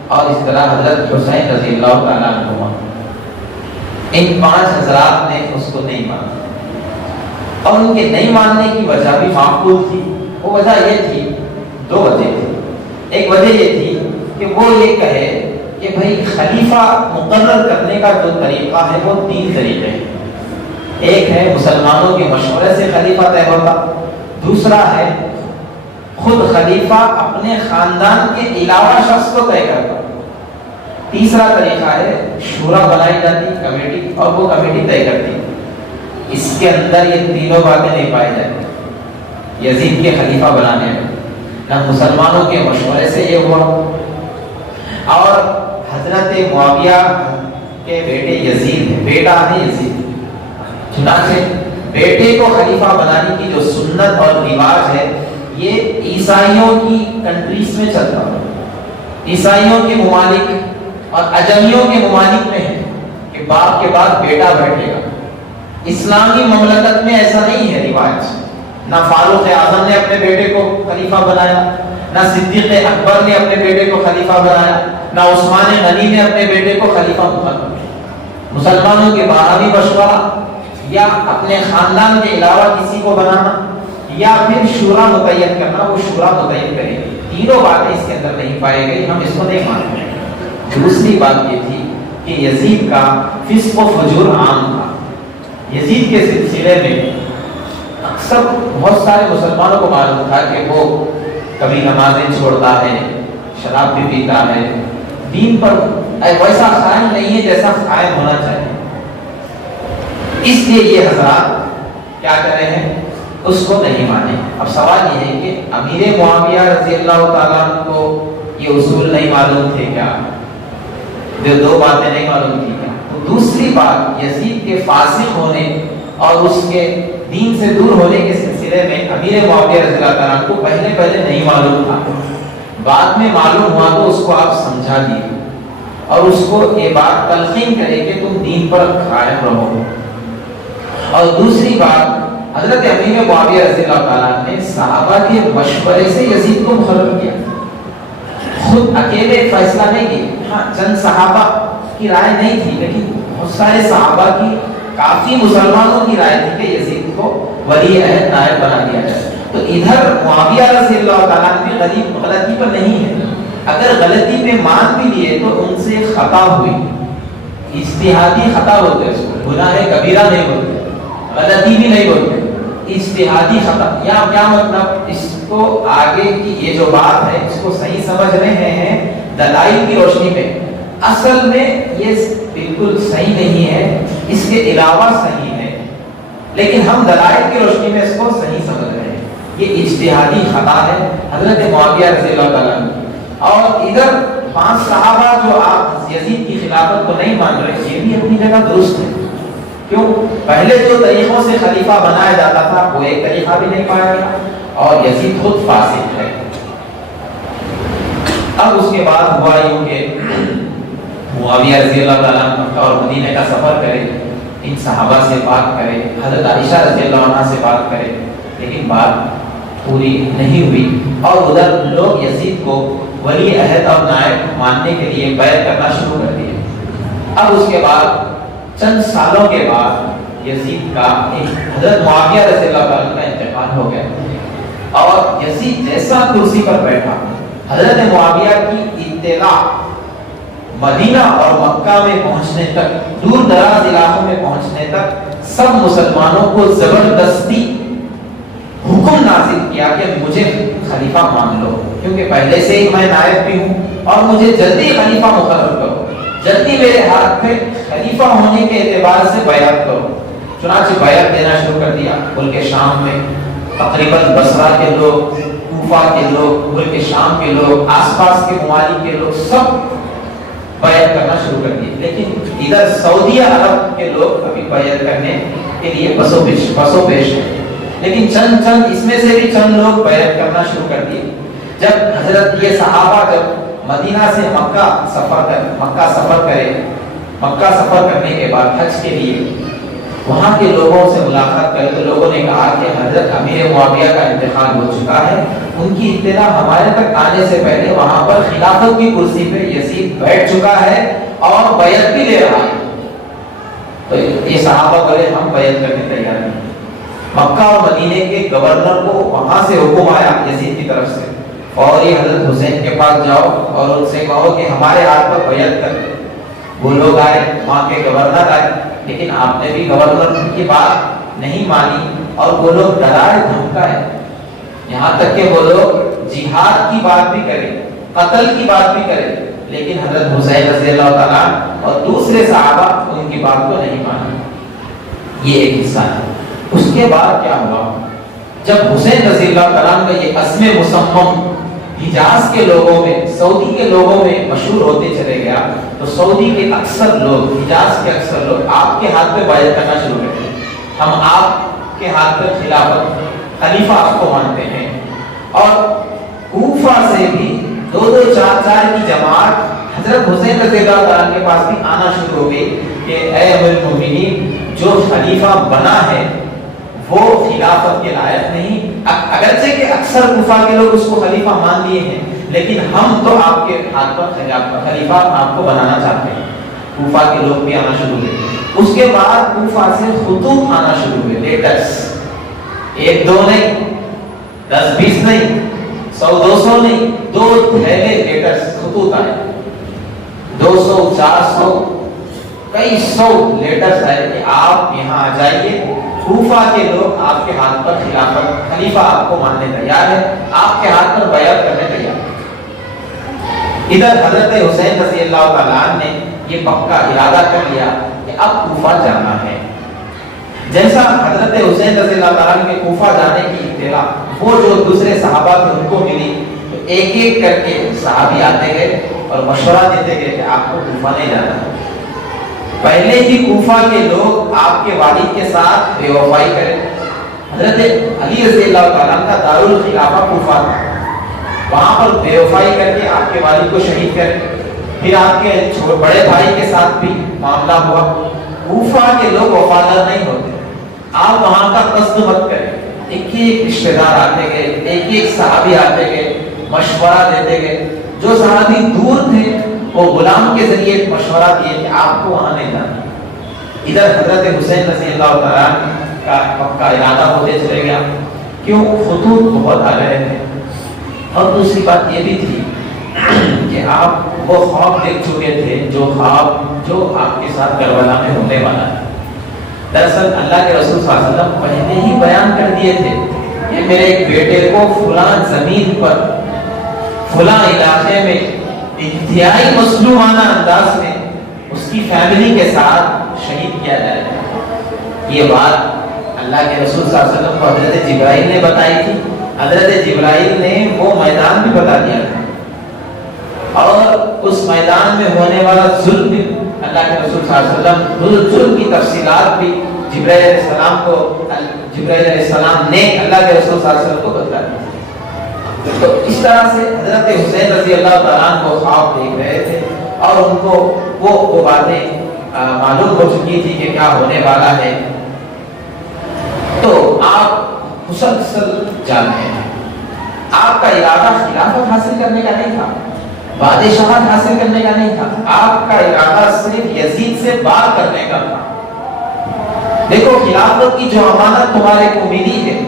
اور اس طرح حضرت حسین رضی اللہ تعالیٰ عنہ. ان 5 حضرات نے اس کو نہیں مانا. اور ان کے نہیں ماننے کی وجہ بھی معقول تھی. وہ وجہ یہ تھی، 2 وجہ تھی. ایک وجہ یہ تھی کہ وہ یہ کہے کہ بھائی خلیفہ مقرر کرنے کا جو طریقہ ہے وہ 3 طریقے ہیں. ایک ہے مسلمانوں کے مشورے سے خلیفہ طے ہوتا. دوسرا ہے خود خلیفہ اپنے خاندان کے علاوہ شخص کو طے کرتا. تیسرا طریقہ ہے شورا بنائی جاتی، کمیٹی، اور وہ کمیٹی طے کرتی. اس کے اندر یہ تینوں باتیں نہیں پائی جاتی یزید کے خلیفہ بنانے میں. نہ مسلمانوں کے مشورے سے یہ ہوا، اور حضرت معاویہ کے بیٹے یزید ہے، بیٹا ہے یزید. چنانچہ بیٹے کو خلیفہ بنانے کی جو سنت اور رواج ہے یہ عیسائیوں کی کنٹریز میں چلتا ہے. عیسائیوں کے ممالک اور عجمیوں کے ممالک میں ہے کہ باپ کے بعد بیٹا بیٹھے گا. اسلامی مملکت میں ایسا نہیں ہے رواج. نہ فاروق اعظم نے اپنے بیٹے کو خلیفہ بنایا، نہ صدیق اکبر نے اپنے بیٹے کو خلیفہ بنایا، نہ عثمان غنی نے اپنے بیٹے کو خلیفہ مقرر کیا. مسلمانوں کے باہمی مشورہ، یا اپنے خاندان کے علاوہ کسی کو بنانا، یا پھر شورا متعین کرنا، وہ شورا متعین کرے گی. تینوں باتیں اس کے اندر نہیں پائی گئی، ہم اس کو نہیں مانتے. دوسری بات یہ تھی کہ یزید کا فسق و فجور عام تھا. یزید کے سلسلے میں اکثر بہت سارے مسلمانوں کو معلوم تھا کہ وہ کبھی نمازیں چھوڑتا ہے، شراب بھی پیتا ہے، دین پر ویسا قائم نہیں ہے جیسا قائم ہونا چاہیے. اس لیے یہ حضرات کیا کر رہے ہیں، اس کو نہیں مانے. اب سوال یہ ہے کہ امیر معاویہ رضی اللہ تعالیٰ عنہ کو یہ اصول نہیں معلوم تھے کیا؟ جو دو باتیں نہیں معلوم تھی کیا؟ دوسری بات، یزید کے فاسق ہونے اور اس کے دین سے دور ہونے کے سلسلے میں امیر معاویہ رضی اللہ تعالیٰ عنہ کو پہلے نہیں معلوم تھا. بعد میں معلوم ہوا تو اس کو آپ سمجھا دیے اور اس کو یہ بات تلقین کرے کہ تم دین پر قائم رہو. اور دوسری بات، حضرت امیر معاویہ رضی اللہ تعالیٰ نے صحابہ کے مشورے سے یزید کو مقرر کیا، خود اکیلے فیصلہ نہیں کیا. ہاں چند صحابہ کی رائے نہیں تھی، لیکن بہت سارے صحابہ کی، کافی مسلمانوں کی رائے تھی کہ یزید کو ولی عہد نائب بنا دیا جائے. تو ادھر معاویہ رضی اللہ تعالیٰ نے غلطی پر نہیں ہے. اگر غلطی پہ مان بھی لیے تو ان سے خطا ہوئی، اجتہادی خطا ہوتے اس کو، گناہ کبیرہ نہیں ہوتے، غلطی بھی نہیں ہوتے، اجتہادی خطا. یا کیا مطلب، اس کو آگے کی یہ جو بات ہے اس کو صحیح سمجھ رہے ہیں دلائل کی روشنی میں. اصل میں یہ بالکل صحیح نہیں ہے، اس کے علاوہ صحیح ہے، لیکن ہم دلائل کی روشنی میں اس کو صحیح سمجھ رہے ہیں. یہ اجتہادی خطا ہے حضرت معاویہ رضی اللہ تعالیٰ عنہ. اور ادھر 5 صحابہ جو آپ یزید کی خلافت کو نہیں مان رہے، یہ بھی اپنی جگہ درست ہے. کیوں؟ پہلے جو طریقوں سے خلیفہ بنایا جاتا تھا وہ ایک طریقہ بھی نہیں پایا گیا، اور یزید خود فاسق ہے. اب اس کے بعد ہوا یوں کہ معاویہ رضی اللہ تعالیٰ عنہ مکہ اور مدینہ کا سفر کرے، ان صحابہ سے بات کرے، حضرت عائشہ رضی اللہ عنہ سے بات کرے، لیکن بات پوری نہیں ہوئی. اور ادھر لوگ یزید کو ولی عہد اور نائب ماننے کے لیے بیعت کرنا شروع کر دیے. اب اس کے بعد چند سالوں کے بعد یزید کا حضرت معاویہ رضی اللہ تعالیٰ کا انتقال ہو گیا، اور یزید جیسا کرسی پر بیٹھا، حضرت معاویہ کی اطلاع مدینہ اور مکہ میں پہنچنے تک، دور دراز علاقوں میں پہنچنے تک سب مسلمانوں کو زبردستی حکم نازل کیا کہ مجھے خلیفہ مان لو، کیونکہ پہلے سے ہی میں نائب بھی ہوں، اور مجھے جلدی خلیفہ مقرر کرو، جلدی میرے ہاتھ پہ خلیفہ ہونے کے اعتبار سے بیعت کرو. چنانچہ بیعت دینا شروع کر دیا. ملک شام میں تقریباً بصرہ کے لوگ، کوفہ کے لوگ، ملک شام کے لوگ، آس پاس کے ممالک کے لوگ سب بیعت کرنا شروع کر دیے. لیکن ادھر سعودیہ عرب کے لوگ ابھی بیعت کرنے کے لیے پسو پیش ہیں، لیکن چند اس میں سے بھی چند لوگ بیعت کرنا شروع کر دیے. جب حضرت یہ صحابہ جب مدینہ سے مکہ سفر کرنے کے بعد حج کے لیے وہاں کے لوگوں سے ملاقات کرے تو لوگوں نے کہا کہ حضرت امیر معاویہ کا انتقال ہو چکا ہے، ان کی اطلاع ہمارے تک آنے سے پہلے وہاں پر خلافت کی کرسی پہ یزید بیٹھ چکا ہے اور بیعت بھی لے رہا ہے. تو یہ صحابہ بولے ہم بیعت کرنے تیار ہیں. مکہ اور مدینے کے گورنر کو وہاں سے حکم آیا یزید کی طرف سے، اور یہ حضرت حسین کے پاس جاؤ اور ان سے کہو کہ ہمارے ہاتھ پر بیعت کر. وہ لوگ آئے، وہاں کے گورنر آئے، لیکن آپ نے بھی گورنر کی بات نہیں مانی اور وہ لوگ ڈرائے دھمکائے، یہاں تک کہ وہ لوگ جہاد کی بات بھی کریں، قتل کی بات بھی کریں، لیکن حضرت حسین رضی اللہ تعالیٰ اور دوسرے صحابہ ان کی بات کو نہیں مانی. یہ ایک حصہ ہے. اس کے بعد کیا ہوا، جب حسین رضی اللہ تعالیٰ کا یہ عزم مصمم حجاز کے لوگوں میں، سعودی کے لوگوں میں مشہور ہوتے چلے گیا، تو سعودی کے اکثر لوگ، حجاز کے اکثر لوگ آپ کے ہاتھ پہ بیعت کرنا شروع کرتے ہیں. ہم آپ کے ہاتھ پہ خلافت، خلیفہ آپ کو مانتے ہیں. اور کوفہ سے بھی 2-2 4-4 کی جماعت حضرت حسین رضی اللہ تعالیٰ کے پاس بھی آنا شروع ہو گئی کہ اے امیر المومنین، جو خلیفہ بنا ہے وہ خلافت کے لائق نہیں. اگرچہ کہ اکثر کوفہ کے لوگ اس کو خلیفہ مان لیے ہیں، لیکن ہم تو آپ کے ہاتھ پر خلیفہ آپ کو بنانا چاہتے ہیں. کوفہ کے لوگ بھی آنا شروع ہوئے. اس کے بعد کوفہ سے خطوط آنا شروع ہوئے، لیٹرز، 1-2 نہیں، 10-20 نہیں، 100-200 نہیں، 2 تھیلے لیٹرز، خطوط آئے، 200-400 کئی سو لیٹرز آئے کہ آپ یہاں آ جائیے، کوفہ کے لوگ آپ کے ہاتھ پر خلافت، خلیفہ آپ کو ماننے تیار ہے، آپ کے ہاتھ پر بیعت کرنے تیار ہے۔ ادھر حضرت حسین رضی اللہ تعالیٰ عنہ نے یہ پکا ارادہ کر لیا کہ اب کوفہ جانا ہے۔ جیسا حضرت حسین رضی اللہ تعالیٰ عنہ کے کوفہ جانے کی اطلاع وہ جو دوسرے صحابہ تھے ان کو ملی، تو ایک ایک کر کے صحابی آتے گئے اور مشورہ دیتے گئے کہ آپ کو کوفہ نہیں جانا ہے۔ پہلے ہی کوفہ کے لوگ آپ کے والد کے ساتھ بے وفائی کریں۔ حضرت علی رضی اللہ تعالیٰ عنہ کا دارالخلافہ کوفہ تھا، وہاں پر بے وفائی کر کے آپ کے والد کو شہید کریں۔ پھر آپ کے بڑے بھائی کے ساتھ بھی معاملہ ہوا۔ کوفہ کے لوگ وفادار نہیں ہوتے، آپ وہاں کا قصد مت کریں۔ ایک ایک رشتہ دار آتے گئے، ایک ایک صحابی آتے گئے، مشورہ دیتے گئے۔ جو صحابی دور تھے وہ غلام کے ذریعے مشورہ دیے کہ آپ کو وہاں نہیں جانا۔ ادھر حضرت حسین رضی اللہ تعالیٰ کا پکا ارادہ ہوتے چلے گیا، کیوں خطوط بہت آ رہے تھے۔ اور دوسری بات یہ بھی تھی کہ آپ وہ خواب دیکھ چکے تھے جو خواب جو آپ کے ساتھ کربلا میں ہونے والا ہے۔ دراصل اللہ کے رسول صلی اللہ علیہ وسلم پہلے ہی بیان کر دیے تھے کہ میرے ایک بیٹے کو فلاں زمین پر فلاں علاقے میں انتہائی مظلومانہ انداز میں اس کی فیملی کے ساتھ شہید کیا جائے گا۔ یہ بات اللہ کے رسول صلی اللہ علیہ وسلم کو حضرت جبرائیل نے بتائی تھی۔ حضرت جبرائیل نے وہ میدان بھی بتا دیا تھا، اور اس میدان میں ہونے والا ظلم بھی اللہ کے رسول صلی اللہ علیہ وسلم، ظلم کی تفصیلات بھی جبرائیل علیہ السلام کو، جبرائیل علیہ السلام نے اللہ کے رسول صلی اللہ علیہ وسلم کو بتا دیا۔ تو اس طرح سے حضرت حسین رضی اللہ تعالیٰ عنہ کو خواب دیکھ رہے تھے، اور ان کو وہ باتیں معلوم ہو چکی تھی کہ کیا ہونے والا ہے۔ تو آپ مسلسل جانتے ہیں آپ کا ارادہ خلافت حاصل کرنے کا نہیں تھا، بادشاہت حاصل کرنے کا نہیں تھا، آپ کا ارادہ صرف یزید سے بات کرنے کا تھا۔ دیکھو خلافت کی جو امانت تمہارے کو ملی ہے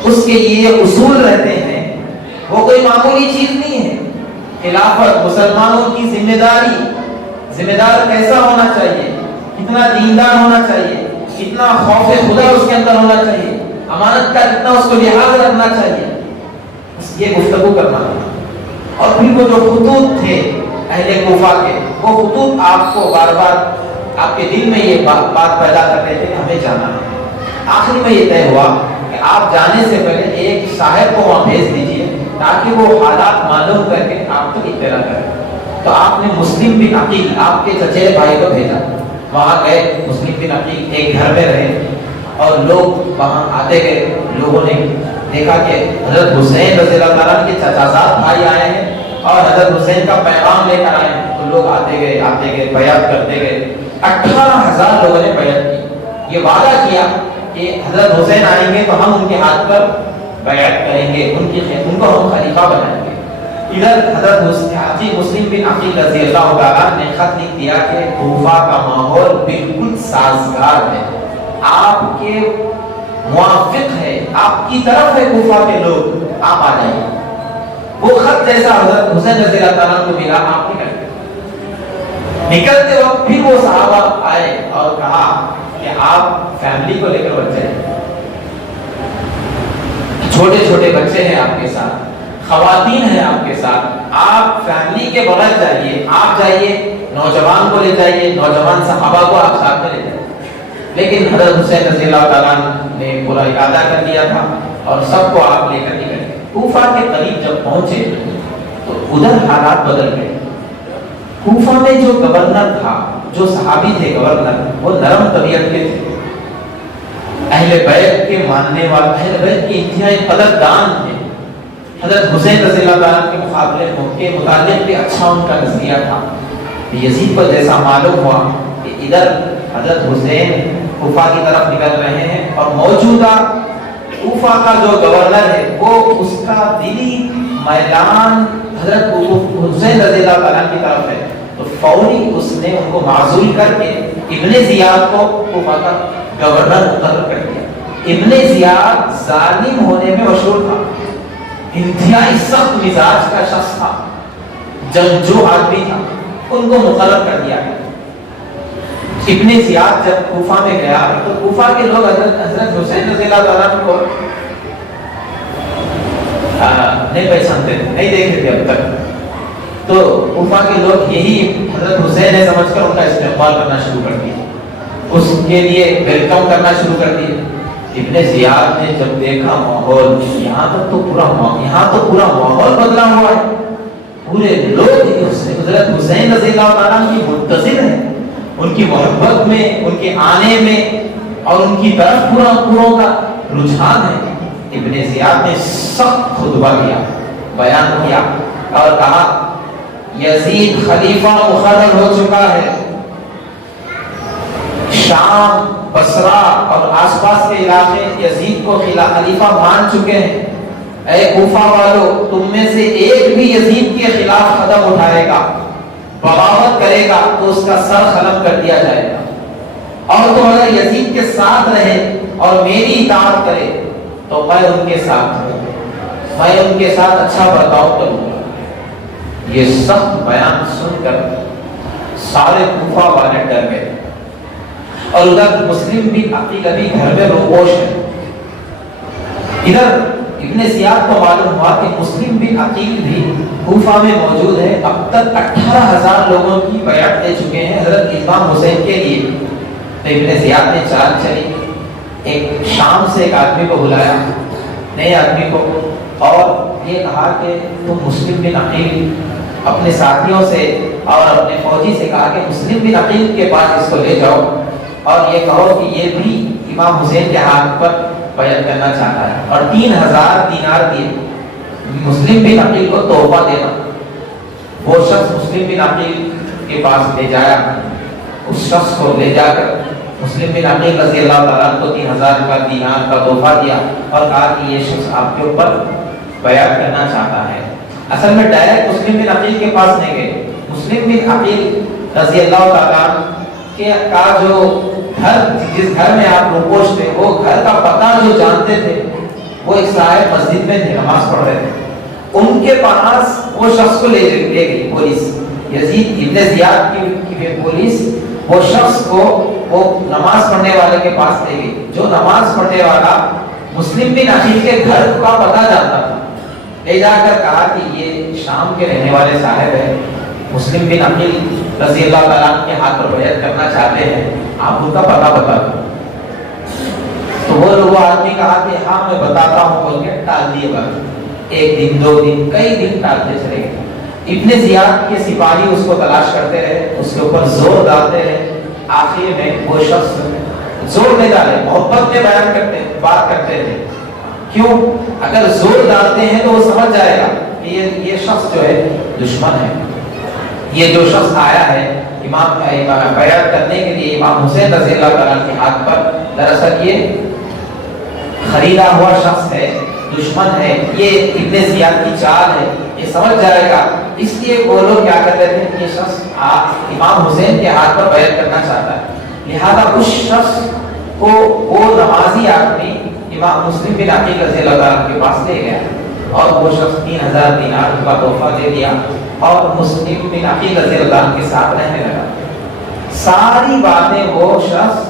اس کے یہ اصول رہتے ہیں، وہ کوئی معمولی چیز نہیں ہے۔ خلافت مسلمانوں کی ذمہ دار کیسا ہونا چاہیے، کتنا دیندار ہونا چاہیے، کتنا خوف خدا اس کے اندر ہونا چاہیے، امانت کا کتنا اس کو لحاظ رکھنا چاہیے، یہ گفتگو کرنا ہے۔ اور پھر وہ جو خطوط تھے اہل کوفہ کے، وہ خطوط آپ کو بار بار آپ کے دل میں یہ بات پیدا کر رہے تھے کہ ہمیں جانا ہے۔ آخر میں یہ طے ہوا کہ آپ جانے سے پہلے ایک صاحب کو وہاں بھیج دیجیے تاکہ وہ حالات معلوم کر کے آپ کو اطلاع کرے۔ تو آپ نے مسلم بن عقیل، آپ کے چچیرے بھائی کو بھیجا، وہاں گئے۔ مسلم بن عقیل ایک گھر میں رہے اور لوگ وہاں آتے گئے۔ لوگوں نے دیکھا کہ حضرت حسین رضی اللہ تعالیٰ کے چچا زاد بھائی آئے ہیں اور حضرت حسین کا پیغام لے کر آئے ہیں۔ تو لوگ آتے گئے بیعت کرتے گئے۔ 18,000 لوگوں نے بیعت کی، یہ وعدہ کیا کہ حضرت حسین آئیں گے تو ہم ان کے ہاتھ پر بیعت کریں گے، ان کو ہم خلیفہ بنائیں گے۔ ادھر حضرت مسلم بن عقیل رضی اللہ تعالیٰ نے خط لکھ دیا کہ کوفہ کا ماحول بالکل سازگار ہے، آپ کے موافق ہے، آپ کی طرف ہے کوفہ کے لوگ، آپ آ جائیے۔ وہ خط جیسا حضرت حسین رضی اللہ تعالیٰ کو ملا، آپ نکلتے وقت پھر وہ صحابہ آئے اور کہا کہ آپ فیملی کو لے کر بچ جائیں، چھوٹے چھوٹے بچے ہیں آپ کے ساتھ، خواتین ہیں آپ کے ساتھ، آپ فیملی کے بغیر جائیے، آپ جائیے نوجوان کو لے جائیے، نوجوان صحابہ کو آپ ساتھ میں لے جائیے۔ لیکن حضرت حسین رضی اللہ تعالیٰ نے پورا ارادہ کر دیا تھا اور سب کو آپ لے کر نکلے۔ کوفہ کے قریب جب پہنچے تو ادھر حالات بدل گئے۔ کوفہ میں جو گورنر تھا، جو صحابی تھے گورنر، وہ نرم طبیعت کے تھے، اہل بیت کے ماننے والے، اہل بیت کے انتہائی قدردان تھے۔ حضرت حسین رضی اللہ تعالیٰ کے مقابلے کے متعلق بھی اچھا ان کا نظریہ تھا۔ یزید کو جیسا معلوم ہوا کہ ادھر حضرت حسین کوفہ کی طرف نکل رہے ہیں اور موجودہ کوفہ کا جو گورنر ہے وہ اس کا دلی میدان حضرت حسین رضی اللہ تعالیٰ کی طرف ہے، تو فوری اس نے ان کو معزول کر کے ابن زیاد کو کوفہ کا گورنر مقرر کر دیا۔ ابن زیاد ظالم ہونے میں مشہور تھا، انتہائی سخت مزاج کا شخص تھا، جنگجو آدمی تھا، ان کو مقرر کر دیا گیا۔ ابن زیاد جب کوفہ میں گیا تو کوفہ کے لوگ حضرت حسین رضی اللہ تعالیٰ عنہ کو نہیں پہچانتے تھے، نہیں دیکھتے تھے اب تک، تو کوفہ کے لوگ یہی حضرت حسین ہے سمجھ کر ان کا استقبال کرنا شروع کر دیا، اس کے لیے ویلکم کرنا شروع کر دیا۔ ابن زیاد نے جب دیکھا ماحول، یہاں تو پورا ماحول بدلا ہوا ہے، پورے لوگ حضرت حسین رضی اللہ تعالیٰ عنہ کی منتظر ہیں، ان کی محبت میں، ان کے آنے میں اور ان کی طرف پوروں کا رجحان ہے۔ ابن زیاد نے سخت خطبہ دیا، بیان کیا اور کہا یزید خلیفہ مقرر ہو چکا ہے، شام، بصرہ اور آس پاس کے علاقے یزید کو خلیفہ مان چکے ہیں۔ اے کوفہ والو، تم میں سے ایک بھی یزید کے خلاف قدم اٹھائے گا، بغاوت کرے گا تو اس کا سر قلم کر دیا جائے گا، اور تم اگر یزید کے ساتھ رہے اور میری اطاعت کرے تو میں ان کے ساتھ ہوں، میں ان کے ساتھ اچھا برتاؤ کروں گا۔ یہ سخت بیان سن کر سارے کوفہ والے ڈر گئے، اور ادھر مسلم بھی عقیل ابھی گھر میں روپوش ہے۔ ادھر ابن زیاد کو معلوم ہوا کہ مسلم بھی عقیل بھی کوفہ میں موجود ہے، اب تک 18,000 لوگوں کی بیعت دے چکے ہیں حضرت امام حسین کے لیے۔ تو ابن زیاد نے چال چلی، ایک شام سے ایک آدمی کو بلایا، نئے آدمی کو، اور یہ کہا کہ تم مسلم بن عقیل اپنے ساتھیوں سے اور اپنے فوجی سے کہا کہ مسلم بن عقیل کے پاس اس کو لے جاؤ اور یہ کہو کہ یہ بھی امام حسین کے ہاتھ پر بیعت کرنا چاہتا ہے، اور 3,000 دینار دیے مسلم بن عقیل کو تحفہ دینا۔ وہ شخص مسلم بن عقیل کے پاس لے جایا، اس شخص کو لے جا کر مسلم بن عقیل رضی اللہ تعالیٰ کو 3,000 کا دینار کا تحفہ دیا اور کہا کہ یہ شخص آپ کے اوپر بیعت کرنا چاہتا ہے۔ اصل میں ڈائریکٹ مسلم بن عقیل کے پاس نہیں گئے، مسلم بن عقیل رضی اللہ تعالیٰ کا جو گھر، جس گھر میں آپ روپوش تھے، وہ گھر کا پتہ جو جانتے تھے، وہ ایک صاحب مسجد میں تھے، نماز پڑھ رہے تھے، ان کے پاس وہ شخص کو لے گئی پولیس، یزید ابن زیاد کی پولیس وہ شخص کو وہ نماز پڑھنے والے کے پاس لے گئی، جو نماز پڑھنے والا مسلم بن عقیل کے گھر کا پتہ جانتا تھا۔ لے جا کر کہا کہ یہ شام کے رہنے والے صاحب ہیں، مسلم بن عقیل رضی اللہ تعالیٰ کے ہاتھ پر بیعت کرنا چاہتے ہیں، آپ ان کا پتہ بتا دو۔ تو وہ آدمی کہا کہ ہاں میں بتاتا ہوں بول کے ٹال دیے بات، ایک دن، 2 دن، کئی دن ٹالتے چلے گئے۔ ابن زیاد کے سپاہی اس کو تلاش کرتے رہے، اس کے اوپر زور ڈالتے رہے، آخر میں وہ شخص زور نہیں ڈالے، محبت میں بات کرتے تھے۔ کیوں؟ اگر زور ڈالتے ہیں تو وہ سمجھ جائے گا کہ یہ شخص جو ہے دشمن ہے، یہ جو شخص آیا ہے امام بیعت کرنے کے لیے امام حسین رضی اللہ تعالیٰ کے ہاتھ پر، دراصل یہ خریدا ہوا شخص ہے، دشمن ہے، یہ ابن زیاد کی چال ہے، یہ سمجھ جائے گا۔ اس لیے وہ لوگ کیا کرتے تھے، یہ شخص امام حسین کے ہاتھ پر بیعت کرنا چاہتا ہے، لہذا اس شخص کو وہ نمازی آدمی امام مسلم بن عقیل رضی اللہ تعالیٰ کے پاس لے گیا، اور وہ شخص 3,000 دینار کا تحفہ دے دیا اور مسلم بن عقیل رضی اللہ عنہ کے ساتھ رہنے لگا۔ ساری باتیں وہ شخص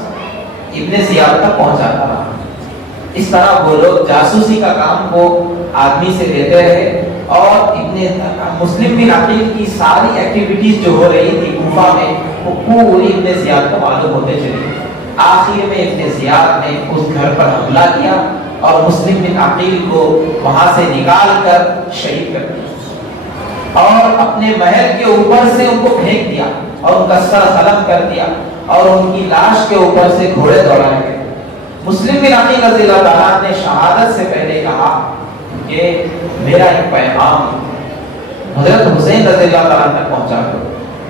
ابن زیاد تک پہنچاتا رہا۔ اس طرح وہ لوگ جاسوسی کا کام وہ آدمی سے لیتے رہے، اور مسلم بن عقیل کی ساری ایکٹیویٹیز جو ہو رہی تھی کوفہ میں، وہ پوری ابن زیاد کو معلوم ہوتے چلی۔ آخر میں ابن زیاد نے اس گھر پر حملہ کیا اور مسلم بن عقیل کو وہاں سے نکال کر شہید کر دیا، اور اپنے محل کے اوپر سے ان کو پھینک دیا اور ان کا سر قلم کر دیا، اور ان کی لاش کے اوپر سے گھوڑے دوڑائے گئے۔ مسلم بن عقیل رضی اللہ تعالیٰ نے شہادت سے پہلے کہا کہ میرا ایک پیغام حضرت حسین رضی اللہ تعالیٰ تک پہنچا دو۔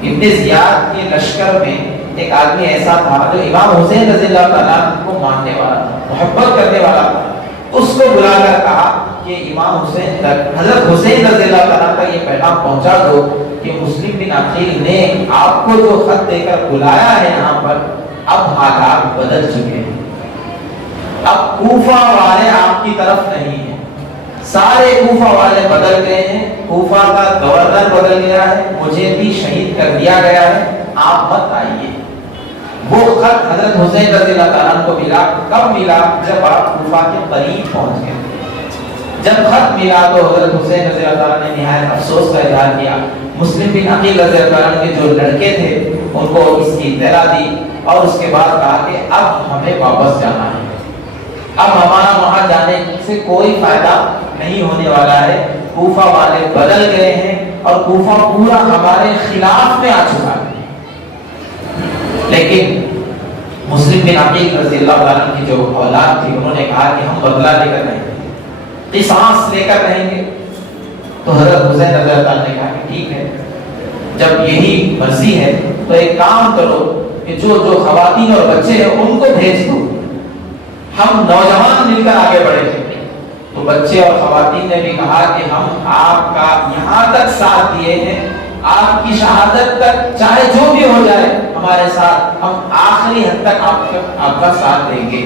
ابن زیاد کے لشکر میں ایک آدمی ایسا تھا جو امام حسین رضی اللہ تعالیٰ کو ماننے والا، محبت کرنے والا تھا، اس کو بلا کر کہا کہ امام حسین تک، حضرت حسین رضی اللہ تعالیٰ کا یہ پیغام پہنچا دو کہ مسلم بن عقیل نے آپ کو جو خط دے کر بلایا ہے یہاں پر، اب حالات بدل چکے ہیں، اب کوفہ والے آپ کی طرف نہیں ہیں، سارے کوفہ والے بدل گئے ہیں، کوفہ کا گورنر بدل گیا ہے، مجھے بھی شہید کر دیا گیا ہے، آپ مت آئیے۔ وہ خط حضرت حسین رضی اللہ تعالیٰ عنہ کو ملا، کب ملا؟ جب آپ کوفہ کے قریب پہنچ گئے۔ جب خط ملا تو حضرت حسین رضی اللہ تعالیٰ نے نہایت افسوس کا اظہار کیا۔ مسلم بن عقیل رضی اللہ تعالیٰ کے جو لڑکے تھے ان کو اس کی اطلاع دی اور اس کے بعد کہا کہ اب ہمیں واپس جانا ہے، اب ہمارا وہاں جانے سے کوئی فائدہ نہیں ہونے والا ہے، کوفہ والے بدل گئے ہیں اور کوفہ پورا ہمارے خلاف میں آ چکا ہے۔ لیکن مسلم بن عقیل رضی اللہ تعالیٰ کی جو اولاد تھی انہوں نے کہا کہ ہم بدلہ لے کر رہیں گے، قصاص لے کر رہیں گے۔ تو حضرت حسین رضی اللہ تعالیٰ نے کہا کہ ٹھیک ہے، جب یہی مرضی ہے تو ایک کام کرو کہ جو خواتین اور بچے ہیں ان کو بھیج دو، ہم نوجوان مل کر آگے بڑھیں گے۔ تو بچے اور خواتین نے بھی کہا کہ ہم آپ کا یہاں تک ساتھ دیے ہیں، آپ کی شہادت تک چاہے جو بھی ہو جائے ہمارے ساتھ، ہم آخری حد تک آپ کا ساتھ دیں گے۔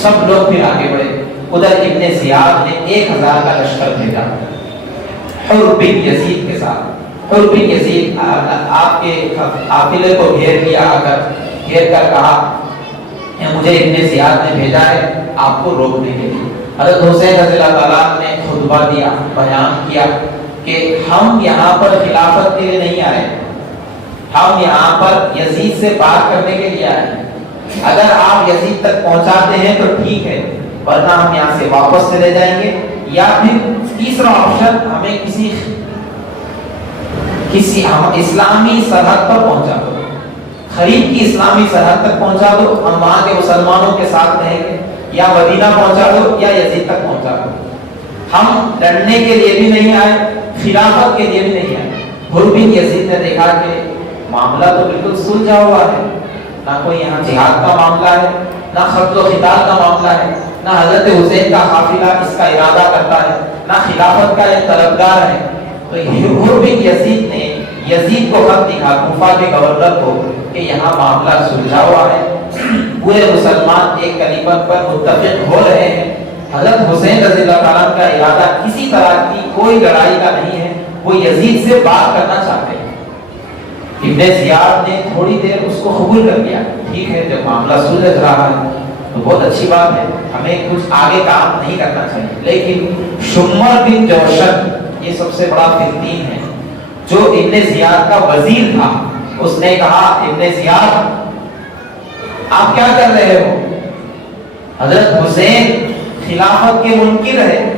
سب لوگ پھر آگے بڑھے۔ ادھر ابن زیاد نے 1000 کا لشکر بھیجا حر بن یزید کے ساتھ۔ حر بن یزید آپ کے قافلے کو گھیر لیا، گھیر کر کہا مجھے ابن زیاد نے بھیجا ہے آپ کو روکنے کے لیے۔ حضرت حسین رضی اللہ تعالیٰ نے خطبہ دیا، بیان کیا کہ ہم یہاں پر خلافت کے لیے نہیں آئے، ہم یہاں پر یزید سے بات کرنے کے لیے آئے ہیں۔ اگر آپ یزید تک پہنچاتے ہیں تو ٹھیک ہے، ورنہ ہم یہاں سے واپس چلے جائیں گے، یا پھر تیسرا آپشن ہمیں کسی اسلامی سرحد پر پہنچا دو، خریف کی اسلامی سرحد تک پہنچا دو، ہم وہاں کے مسلمانوں کے ساتھ رہیں گے، یا مدینہ پہنچا دو یا یزید تک پہنچا دو۔ ہم لڑنے کے لیے بھی نہیں آئے، خلافت کے لیے بھی نہیں آئے۔ حر بن یزید نے دیکھا کہ معاملہ تو بالکل سلجھا ہوا ہے، نہ کوئی یہاں جہاد کا معاملہ ہے، نہ قتل و قتال کا معاملہ ہے، نہ حضرت حسین کا قافلہ اس کا ارادہ کرتا ہے، نہ خلافت کا یہ طلبگار ہے۔ تو حر بن یزید نے یزید کو خط لکھا، کوفہ کے گورنر کو، کہ یہاں معاملہ سلجھا ہوا ہے، پورے مسلمان ایک کلمت پر متفق ہو رہے ہیں، حضرت حسین رضی اللہ تعالیٰ کا ارادہ کسی طرح کی کوئی لڑائی کا نہیں ہے، وہ یزید سے بات کرنا چاہتے ہیں۔ ابن زیاد نے تھوڑی دیر اس کو قبول کر لیا، ٹھیک ہے جب معاملہ سلجھ رہا ہے تو بہت اچھی بات ہے، ہمیں کچھ آگے کام نہیں کرنا چاہیے۔ لیکن شمر بن جوشن یہ سب سے بڑا فتین ہے، جو ابن زیاد کا وزیر تھا، اس نے کہا ابن زیاد آپ کیا کر رہے ہو؟ حضرت حسین خلافت کے منکر ہے،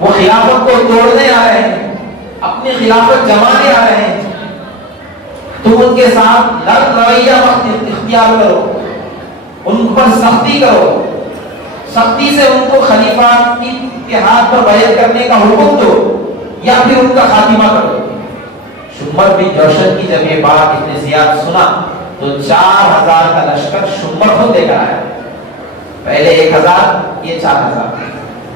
وہ خلافت کو توڑنے آ رہے ہیں، اپنی خلافت جمانے آ رہے ہیں، تم ان کے ساتھ نرم رویہ اختیار کرو، ان پر سختی کرو، سختی سے ان کو خلیفہ کے ہاتھ پر بیعت کرنے کا حکم دو، یا پھر ان کا خاتمہ کرو۔ شمر بن جوشن کی جب یہ بات ابن زیاد سنا تو 4000 کا لشکر شمر خود لے کر آیا، پہلے 1000 یہ 4000۔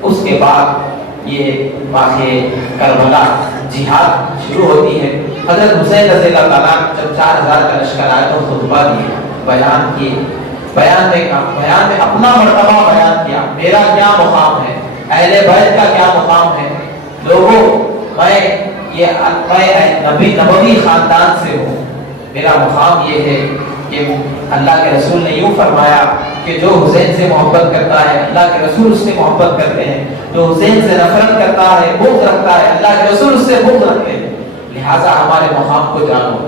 اس کے بعد یہ واقعہ کربلا جہاد شروع ہوتی ہے۔ حضرت حسین رضی اللہ تعالیٰ جب 4000 کا لشکر آیا تو خطبہ دیا، بیان کیے، بیان میں اپنا مرتبہ بیان کیا، میرا کیا مقام ہے، اہل بیت کا کیا مقام ہے، لوگوں میں نبوی خاندان سے ہوں، میرا مقام یہ ہے کہ اللہ کے رسول نے یوں فرمایا کہ جو حسین سے محبت کرتا ہے اللہ کے رسول اس سے محبت کرتے ہیں، جو حسین سے نفرت کرتا ہے بغض رکھتا ہے اللہ کے رسول اس سے بغض رکھتے ہیں۔ لہٰذا ہمارے مقام کو جانو،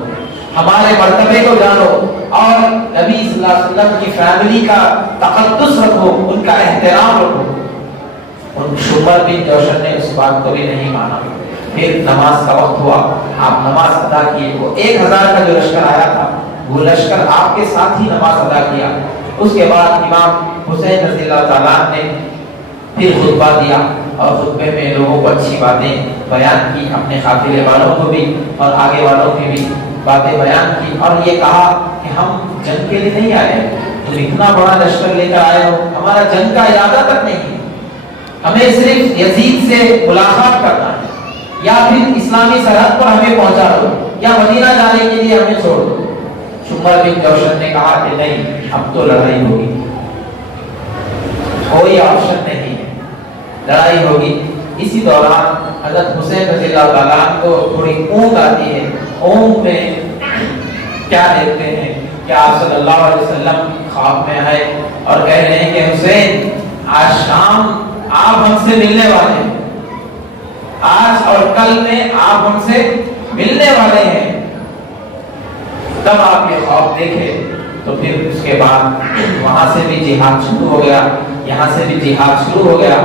ہمارے مرتبے کو جانو، اور نبی صلی اللہ علیہ وسلم کی فیملی کا تقدس رکھو، ان کا احترام رکھو۔ ان شمر بن جوشن نے اس بات کو بھی نہیں مانا۔ پھر نماز کا وقت ہوا، آپ نماز ادا کیے، وہ 1000 کا جو لشکر آیا تھا وہ لشکر آپ کے ساتھ ہی نماز ادا کیا۔ اس کے بعد امام حسین رضی اللہ تعالیٰ نے پھر خطبہ دیا، اور خطبے میں لوگوں کو اچھی باتیں بیان کی، اپنے قافلے والوں کو بھی اور آگے والوں کی بھی باتیں بیان کی، اور یہ کہا کہ ہم جنگ کے لیے نہیں آئے، تم اتنا بڑا لشکر لے کر آئے ہو، ہمارا جنگ کا ارادہ تک نہیں ہے، ہمیں صرف یزید سے ملاقات کرنا ہے، یا پھر اسلامی سرحد پر ہمیں پہنچا دو، یا مدینہ جانے کے لیے ہمیں چھوڑ دو۔ شمر بن جوشن نے کہا کہ نہیں، اب تو لڑائی ہوگی، کوئی آپشن نہیں ہے، لڑائی ہوگی۔ اسی دوران حضرت حسین رضی اللہ تعالیٰ کو تھوڑی اونگ آتی ہے، اونگ میں کیا دیکھتے ہیں کہ آپ صلی اللہ علیہ وسلم خواب میں آئے اور کہہ رہے ہیں کہ حسین آج شام آپ ہم سے ملنے والے ہیں، آج اور کل میں آپ ہم سے ملنے والے ہیں۔ تب آپ یہ خواب دیکھے تو پھر اس کے بعد وہاں سے بھی جہاد شروع ہو گیا، یہاں سے بھی جہاد شروع ہو گیا،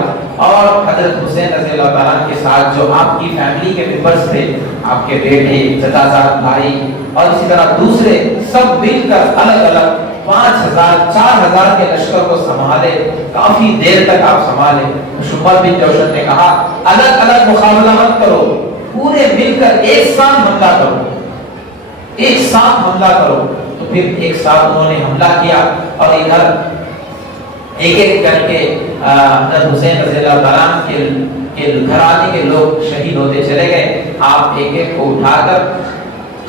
اور حضرت حسین رضی اللہ تعالیٰ کے ساتھ جو آپ کی فیملی کے ممبرز تھے، آپ کے بیٹے، چچا بھائی اور اسی طرح دوسرے، سب مل کر الگ الگ 5000 4000 کے لشکر کو سنبھالے، کافی دیر تک آپ سنبھالے۔ عمر بن جوشن نے کہا الگ الگ مقابلہ مت کرو، پورے مل کر ایک ساتھ حملہ کرو، ایک ساتھ حملہ کرو۔ تو پھر ایک ساتھ انہوں نے حملہ کیا، اور ادھر ایک ایک کر کے حضرت حسین رضی اللہ تعالیٰ کے گھرانے کے لوگ شہید ہوتے چلے گئے۔ آپ ایک ایک کو اٹھا کر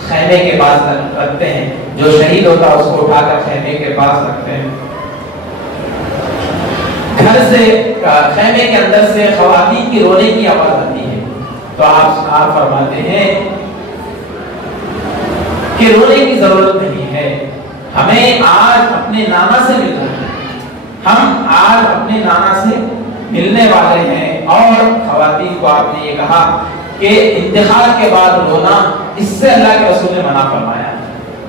خیمے کے پاس رکھتے ہیں، جو شہید ہوتا ہے اس کو اٹھا کر خیمے کے پاس رکھتے ہیں۔ گھر سے، خیمے کے اندر سے خواتین کی رونے کی آواز آتی ہے، تو آپ فرماتے ہیں کہ رونے کی ضرورت نہیں ہے، ہمیں آج اپنے نانا سے ملنا ہے، ہم آج اپنے نانا سے ملنے والے ہیں۔ اور خواتین کو آپ نے یہ کہا کہ انتخاب کے بعد رونا، اس سے اللہ کے رسول نے منع فرمایا،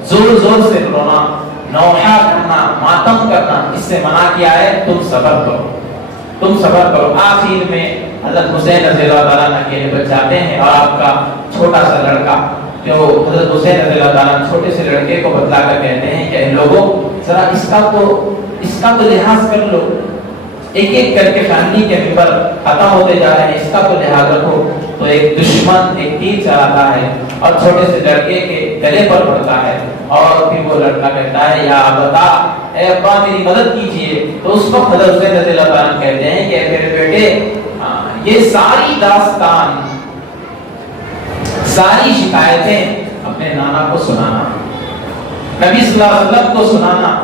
زور زور سے رونا، نوحہ کرنا، ماتم کرنا، اس سے منع کیا ہے، تم صبر کرو، تم صبر کرو۔ آخر میں حضرت حسین رضی اللہ تعالیٰ اکیلے بچ جاتے ہیں، اور آپ کا چھوٹا سا لڑکا جو حضرت حسین رضی اللہ تعالیٰ چھوٹے سے لڑکے کو بتلا کر کہتے ہیں کہ لوگوں ذرا اس کا تو لحاظ کر لو، ایک ایک کر کے فیملی کے ممبر ختم ہوتے جا رہے ہیں، اس کا تو لحاظ رکھو۔ تو ایک دشمن ایک تیر چلاتا ہے اور چھوٹے سے لڑکے کے گلے پر پڑتا ہے، اور پھر وہ لڑکا کہتا ہے یا بتا اے ابا میری مدد کیجئے۔ تو اس وقت حضرت حسین رضی اللہ تعالیٰ کہتے ہیں کہ میرے بیٹے، یہ ساری داستان، ساری شکایتیں اپنے نانا کو سنانا، نبی صلی اللہ علیہ وسلم کو سنانا۔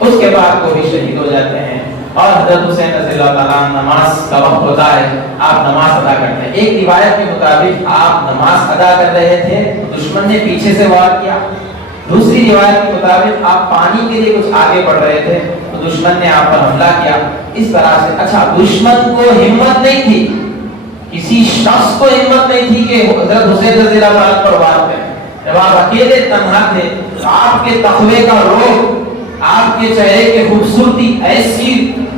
اس کے بعد وہ بھی شہید ہو جاتے ہیں، اور حضرت حسین رضی اللہ تعالیٰ نماز کا وقت ہوتا ہے، آپ نماز ادا کرتے ہیں۔ ایک روایت کے مطابق آپ نماز ادا کر رہے تھے، دشمن نے پیچھے سے وار کیا۔ دوسری روایت کے مطابق آپ پانی کے لیے کچھ آگے بڑھ رہے تھے، تو دشمن نے آپ پر حملہ کیا۔ اس طرح سے اچھا، دشمن کو ہمت نہیں تھی، کسی شخص کو ہمت نہیں تھی کہ حضرت حسین رضی اللہ تعالیٰ پر وار کریں۔ جب آپ اکیلے تنہا تھے، آپ کے تقوی کا روح، آپ کے چہرے کی خوبصورتی ایسی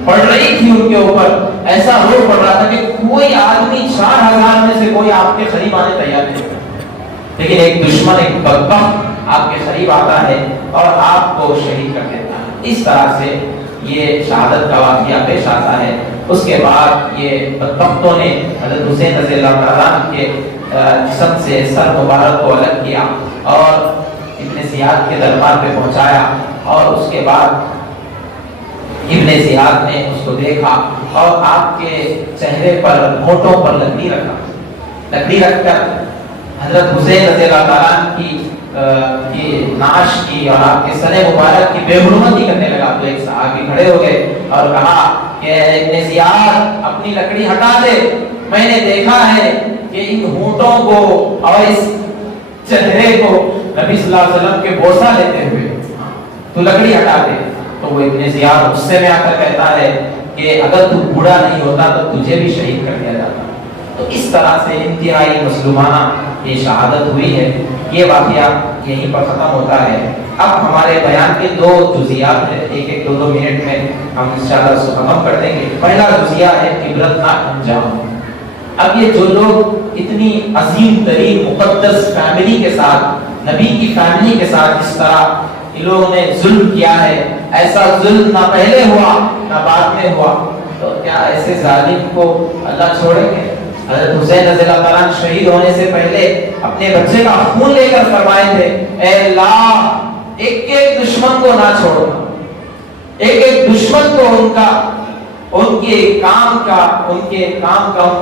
پڑ رہی تھی ان کے اوپر، ایسا روح پڑ رہا تھا کہ کوئی آدمی 4000 میں سے کوئی آپ کے قریب آنے تیار نہیں تھا، لیکن ایک دشمن، ایک بدبخت آپ کے قریب آتا ہے اور آپ کو شہید کر دیتا ہے۔ اس طرح سے یہ شہادت کا واقعہ پیش آتا ہے۔ اس کے بعد یہ بدبختوں نے حضرت حسین رضی اللہ تعالیٰ کے جسم سے سر مبارک کو الگ کیا اور ابن زیاد کے دربار پہ پہنچایا، اور اس کے بعد ابن زیاد نے اس کو دیکھا اور آپ کے چہرے پر، ہونٹوں پر لکڑی رکھ کر حضرت حسین رضی اللہ تعالیٰ کی نعش کی اور آپ کے سر مبارک کی بے حرمتی کرنے لگا۔ تو ایک صحابی کھڑے ہو گئے اور کہا کہ ابن زیاد اپنی لکڑی ہٹا دے، میں نے دیکھا ہے کہ ان ہونٹوں کو اور اس چہرے کو نبی صلی اللہ علیہ وسلم کے بوسہ لیتے ہوئے تو لکڑی ہٹا دے۔ تو وہ ابن زیاد غصے میں آ کر کہتا ہے کہ اگر تو بوڑھا نہیں ہوتا تو تجھے بھی شہید کر دیا جاتا۔ تو اس طرح سے انتہائی مظلومانہ یہ شہادت ہوئی ہے۔ یہ واقعہ یہیں پر ختم ہوتا ہے۔ اب ہمارے بیان کے 2 جزیات ہیں، ایک 2 منٹ میں ہم انشاءاللہ اس کو ختم کر دیں گے۔ پہلا جزیہ ہے عبرتناک انجام۔ اب یہ جو لوگ اتنی عظیم ترین مقدس فیملی کے ساتھ، نبی کی فیملی کے ساتھ اس طرح ان لوگوں نے ظلم کیا ہے، ایسا ظلم نہ پہلے ہوا نہ بعد میں ہوا، تو کیا ایسے ظالم کو اللہ چھوڑیں گے؟ حضرت حسین رضی اللہ تعالیٰ شہید ہونے سے پہلے اپنے بچے کا خون لے کر فرمائے تھے، اے اللہ ایک ایک دشمن کو نہ چھوڑنا، ایک ایک دشمن کو ان کے کام کا ان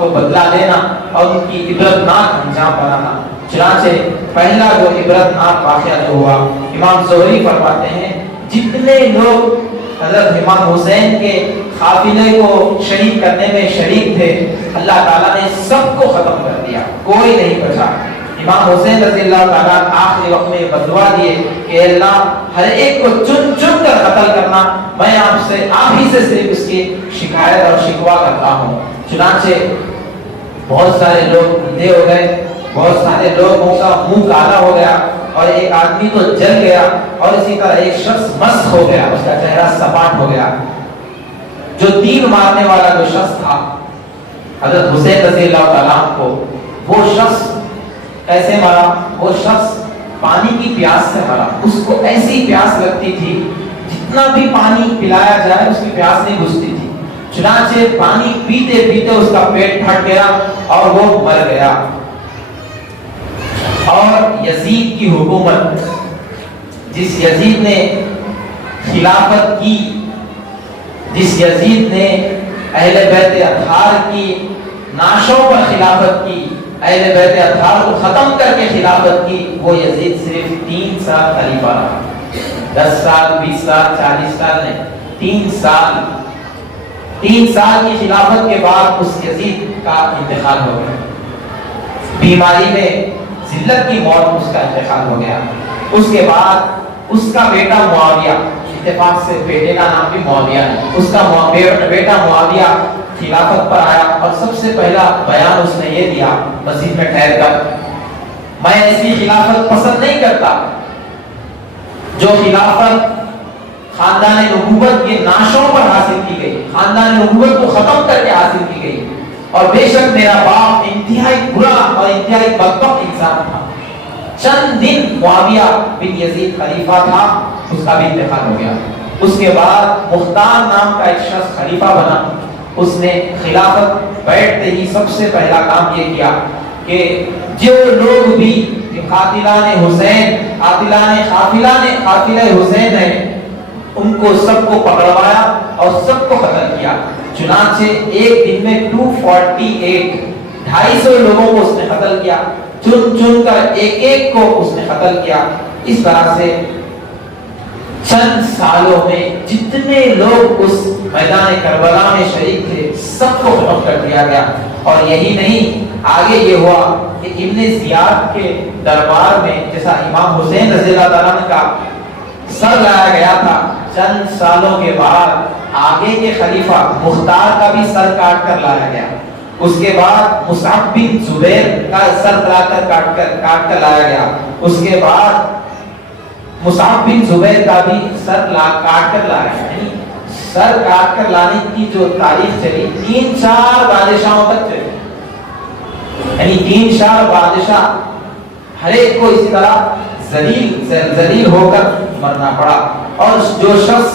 کو بدلہ دینا اور ان کی عبرتناک انجام بنانا۔ چنانچہ پہلا جو عبرتناک واقعہ جو ہوا، امام زہری فرماتے ہیں جتنے لوگ حضرت امام حسین کے قافلے کو شہید کرنے میں شریک تھے، اللہ تعالیٰ نے سب کو ختم کر دیا، کوئی نہیں بچا۔ امام حسین رضی اللہ تعالیٰ آخری وقت میں بددعا دیے کہ اللہ ہر ایک کو چن چن کر قتل کرنا، میں آپ ہی سے صرف اس کی شکایت اور شکوہ کرتا ہوں۔ چنانچہ بہت سارے لوگ اندھے ہو گئے، بہت سارے لوگوں کا منہ کالا ہو گیا، اور ایک آدمی تو جل گیا، اور اسی طرح ایک شخص مسخ ہو گیا، اس کا چہرہ سپاٹ ہو گیا۔ جو تیر مارنے والا جو شخص تھا حضرت حسین رضی اللہ تعالیٰ کو، وہ شخص کیسے مرا؟ وہ شخص پانی کی پیاس سے مرا۔ اس کو ایسی پیاس لگتی تھی، جتنا بھی پانی پلایا جائے اس کی پیاس نہیں بجھتی تھی، چنانچہ پانی پیتے پیتے اس کا پیٹ پھٹ گیا اور وہ مر گیا۔ اور یزید کی حکومت، جس یزید نے خلافت کی، جس یزید نے اہل بیت اطہار کی نعشوں پر خلافت کی، اہل بیت اطہار کو ختم کر کے خلافت کی، وہ یزید صرف 3 سال خلیفہ رہا۔ 10 سال 20 سال 40 سال نہیں، 3 سال 3 سال کی خلافت کے بعد اس یزید کا انتقال ہو گیا۔ بیماری میں ذلت کی موت، اس کا انتقال ہو گیا۔ اس کے بعد اس کا بیٹا معاویہ، اتفاق سے بیٹے کا نام بھی معاویہ ہے، اس کا بیٹا معاویہ خلافت پر آیا، اور سب سے پہلا بیان اس نے یہ دیا مسجد میں ٹھہر کر، میں ایسی خلافت پسند نہیں کرتا جو خلافت خاندان نبوت کے نعشوں پر حاصل کی گئی، خاندان نبوت کو ختم کر کے حاصل کی گئی۔ اور بے شک میرا باپ انتہائی برا اور انتہائی بدبخت انسان تھا۔ چند دن معاویہ بن یزید خلیفہ تھا، اس کا بھی انتقال ہو گیا۔ اس کے بعد مختار نام کا ایک شخص خلیفہ بنا۔ اس نے خلافت بیٹھتے ہی سب سے پہلا کام یہ کیا کہ جو لوگ بھی قاتلان حسین، قافلہ حسین ہیں، ان کو سب کو پکڑوایا اور سب کو قتل کیا۔ چنانچہ ایک دن میں 248 لوگوں کو اس نے قتل کیا، چن چن کر ایک ایک کو اس نے قتل کیا۔ اس طرح سے چند سالوں میں جتنے لوگ اس میدان کربلا میں شریک تھے سب کو ختم کر دیا گیا۔ اور یہی نہیں، آگے یہ ہوا کہ ابن زیاد کے دربار میں جیسا امام حسین رضی اللہ تعالیٰ کا سر لایا گیا تھا، چند سالوں کے بعد آگے کے خلیفہ مختار کا بھی سر کاٹ کر لایا گیا۔ اس کے بعد مصعب بن زبیر کا سر کاٹ کر لایا گیا۔ اس کے بعد مصعب بن زبیر کا بھی سر کاٹ کر لایا گیا۔ یعنی سر کاٹ کر لانے کی جو تاریخ چلی 3-4 بادشاہوں تک چلی، یعنی 3-4 بادشاہ ہر ایک کو اس طرح ذلیل ہو کر مرنا پڑا۔ اور جو شخص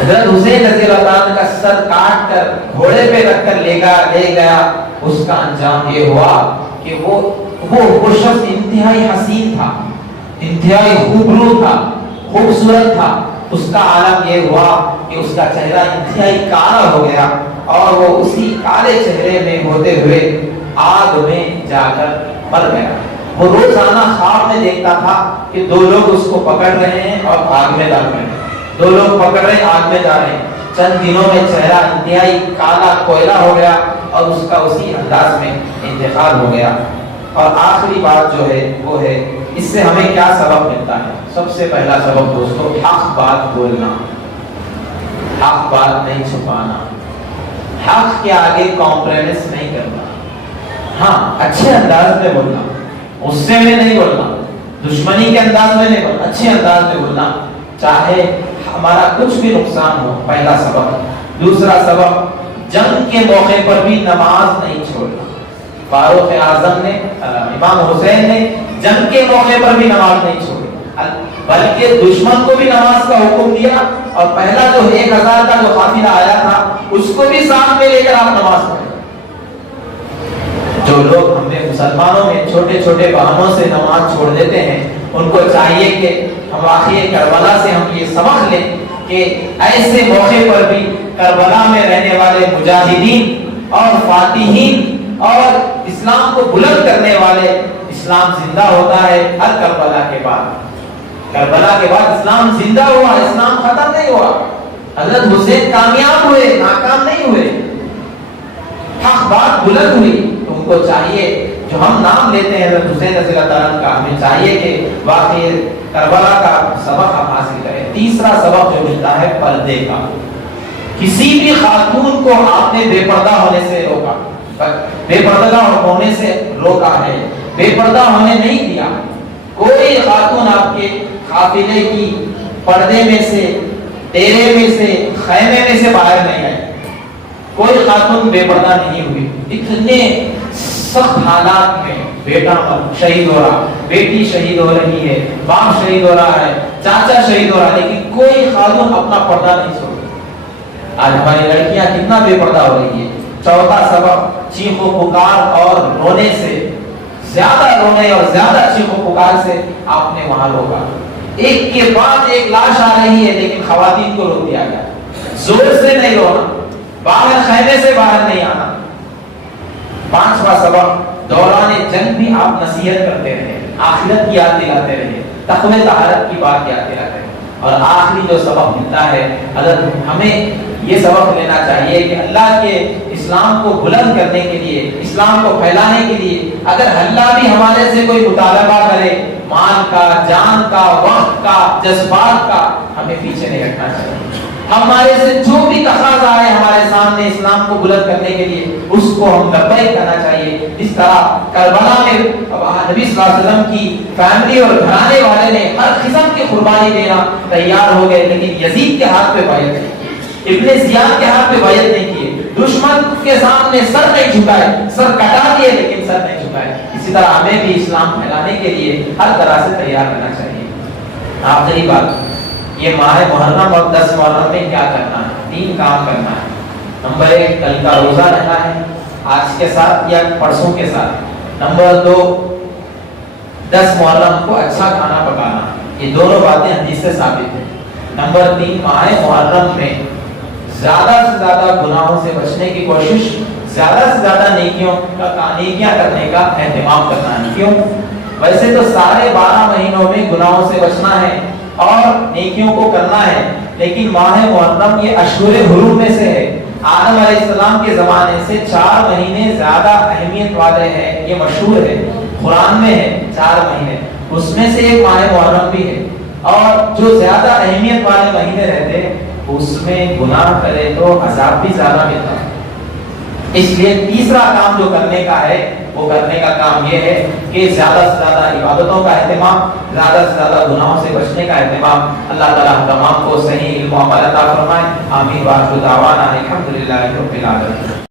حضرت حسین رضی اللہ عنہ کا سر کاٹ کر گھوڑے پہ رکھ کر لے گیا، اس کا انجام یہ ہوا کہ وہ شخص انتہائی حسین تھا، انتہائی خوبصورت تھا، خوبصورت تھا۔ اس کا عالم یہ ہوا کہ اس کا چہرہ انتہائی کالا ہو گیا، اور وہ اسی کالے چہرے میں ہوتے ہوئے آگ میں جا کر مر گیا۔ وہ روزانہ خواب میں دیکھتا تھا کہ 2 لوگ اس کو پکڑ رہے ہیں اور آگ میں ڈال رہے ہیں، 2 لوگ پکڑ رہے ہیں آگ میں جا رہے ہیں۔ چند دنوں میں چہرہ انتہائی کالا کوئلہ ہو گیا اور اس کا اسی انداز میں انتقال ہو گیا۔ اور آخری بات جو ہے وہ ہے، اس سے ہمیں کیا سبق ملتا ہے؟ سب سے پہلا سبق دوستو، حق بات بولنا، حق بات نہیں چھپانا، حق کے آگے کمپرومائز نہیں کرنا۔ ہاں، اچھے انداز میں بولنا، غصے میں نہیں بولنا، دشمنی کے انداز میں نہیں بولنا، اچھے انداز میں بولنا، چاہے ہمارا کچھ بھی نقصان ہو۔ پہلا سبق۔ دوسرا سبق، جنگ کے موقع پر بھی نماز نہیں چھوڑنا۔ فاروق اعظم نے، امام حسین نے جنگ کے موقع پر بھی نماز نہیں چھوڑی، بلکہ دشمن کو بھی نماز کا حکم دیا، اور پہلا جو 1000 کا جو قافلہ آیا تھا اس کو بھی ساتھ میں لے کر آپ نماز پڑھیں۔ جو لوگ ہمیں مسلمانوں میں چھوٹے چھوٹے بہانوں سے نماز چھوڑ دیتے ہیں، ان کو چاہیے کہ ہم واقعی کربلا سے ہم یہ سبق لیں کہ ایسے موقع پر بھی کربلا میں رہنے والے مجاہدین اور فاتحین اور اسلام کو بلند کرنے والے، اسلام زندہ ہوتا ہے ہر کربلا کے بعد۔ کربلا کے بعد اسلام زندہ ہوا، اسلام ختم نہیں ہوا۔ حضرت حسین کامیاب ہوئے، ناکام نہیں ہوئے، حق بات بلند ہوئی۔ تو ان کو چاہیے جو ہم نام لیتے ہیں حضرت حسین رضی اللہ تعالیٰ عنہ کا، ہمیں چاہیے کہ واقعی کربلا کا سبق ہم حاصل کریں۔ تیسرا سبق جو ملتا ہے پردے کا، کسی بھی خاتون کو آپ نے بے پردہ ہونے سے روکا، بے پردہ ہونے سے روکا ہے، بے پردہ ہونے نہیں دیا۔ کوئی خاتون آپ کے قافلے کی پردے میں سے، ڈیرے میں سے، خیمے میں سے باہر نہیں آئی، کوئی خاتون بے پردہ نہیں ہوئی۔ اتنے سخت حالات میں بیٹا شہید ہو رہا، بیٹی شہید ہو رہی ہے، باپ شہید ہو رہا ہے، چاچا شہید ہو رہا ہے، لیکن کوئی خاتون اپنا پردہ نہیں چھوڑ۔ آج ہماری لڑکیاں کتنا بے پردہ ہو رہی ہے۔ چوتھا سبب چیخ و پکار اور رونے سے، زیادہ رونے اور زیادہ چیخ و پکار سے آپ نے وہاں روکا۔ ایک کے بعد ایک لاش آ رہی ہے لیکن خواتین کو روک دیا گیا، زور سے نہیں رونا، باہر خیمے سے باہر نہیں آنا۔ پانچواں سبب دوران جنگ بھی آپ نصیحت کرتے رہے، آخرت کی یاد دلاتے رہے، تقوی طہارت کی بات یاد دلاتے رہے۔ اور آخری جو سبق ملتا ہے، حضرت ہمیں یہ سبق لینا چاہیے کہ اللہ کے اسلام کو بلند کرنے کے لیے، اسلام کو پھیلانے کے لیے اگر اللہ بھی ہمارے سے کوئی مطالبہ کرے، مال کا، جان کا، وقت کا، جذبات کا، ہمیں پیچھے نہیں ہٹنا چاہیے۔ ہمارے سے جو بھی تقاضا آئے ہمارے سامنے اسلام کو بلند کرنے کے لیے، اس کو ہم لبیک کرنا چاہیے۔ جس طرح کربلا میں نبی صلی اللہ علیہ وسلم کی فیملی اور گھرانے والے نے ہر قسم کی قربانی دینا تیار ہو گئے، لیکن یزید کے ہاتھ پہ بیعت نہیں کی، ابن زیاد کے ہاتھ پہ بیعت نہیں کیے، دشمن کے سامنے سر نہیں جھکائے، سر کٹا دیے لیکن سر نہیں جھکائے۔ اسی طرح ہمیں بھی اسلام پھیلانے کے لیے ہر طرح سے تیار رہنا چاہیے۔ آخری بات، یہ ماہ محرم اور 10 محرم میں کیا کرنا ہے؟ 3 کام کرنا ہے۔ نمبر 1 کل کا روزہ رہنا ہے آج کے ساتھ یا پرسوں کے ساتھ۔ نمبر 2 10 محرم کو اچھا کھانا پکانا، یہ دونوں باتیں حدیث سے ثابت ہیں۔ نمبر 3 ماہ محرم میں زیادہ سے زیادہ گناہوں سے بچنے کی کوشش، زیادہ سے زیادہ نیکیاں کرنے کا اہتمام کرنا ہے۔ کیوں؟ ویسے تو سارے 12 مہینوں میں گناہوں سے بچنا ہے اور نیکیوں کو کرنا ہے، لیکن ماہ محرم یہ اشہر حرم میں سے ہے۔ آدم علیہ السلام کے زمانے سے 4 مہینے زیادہ اہمیت والے ہیں، یہ مشہور ہے، قرآن میں ہے 4 مہینے، اس میں سے ایک ماہ محرم بھی ہے۔ اور جو زیادہ اہمیت والے مہینے رہتے اس میں گناہ کرے تو عذاب بھی زیادہ ملتا ہے۔ اس لیے تیسرا کام جو کرنے کا ہے وہ کرنے کا کام یہ ہے کہ زیادہ سے زیادہ عبادتوں کا اہتمام، زیادہ سے زیادہ گناہوں سے بچنے کا اہتمام۔ اللہ تعالیٰ ہم تمام کو صحیح علم و عمل عطا فرمائے۔ آمین۔ وآخر دعوانا الحمدللہ رب العالمین۔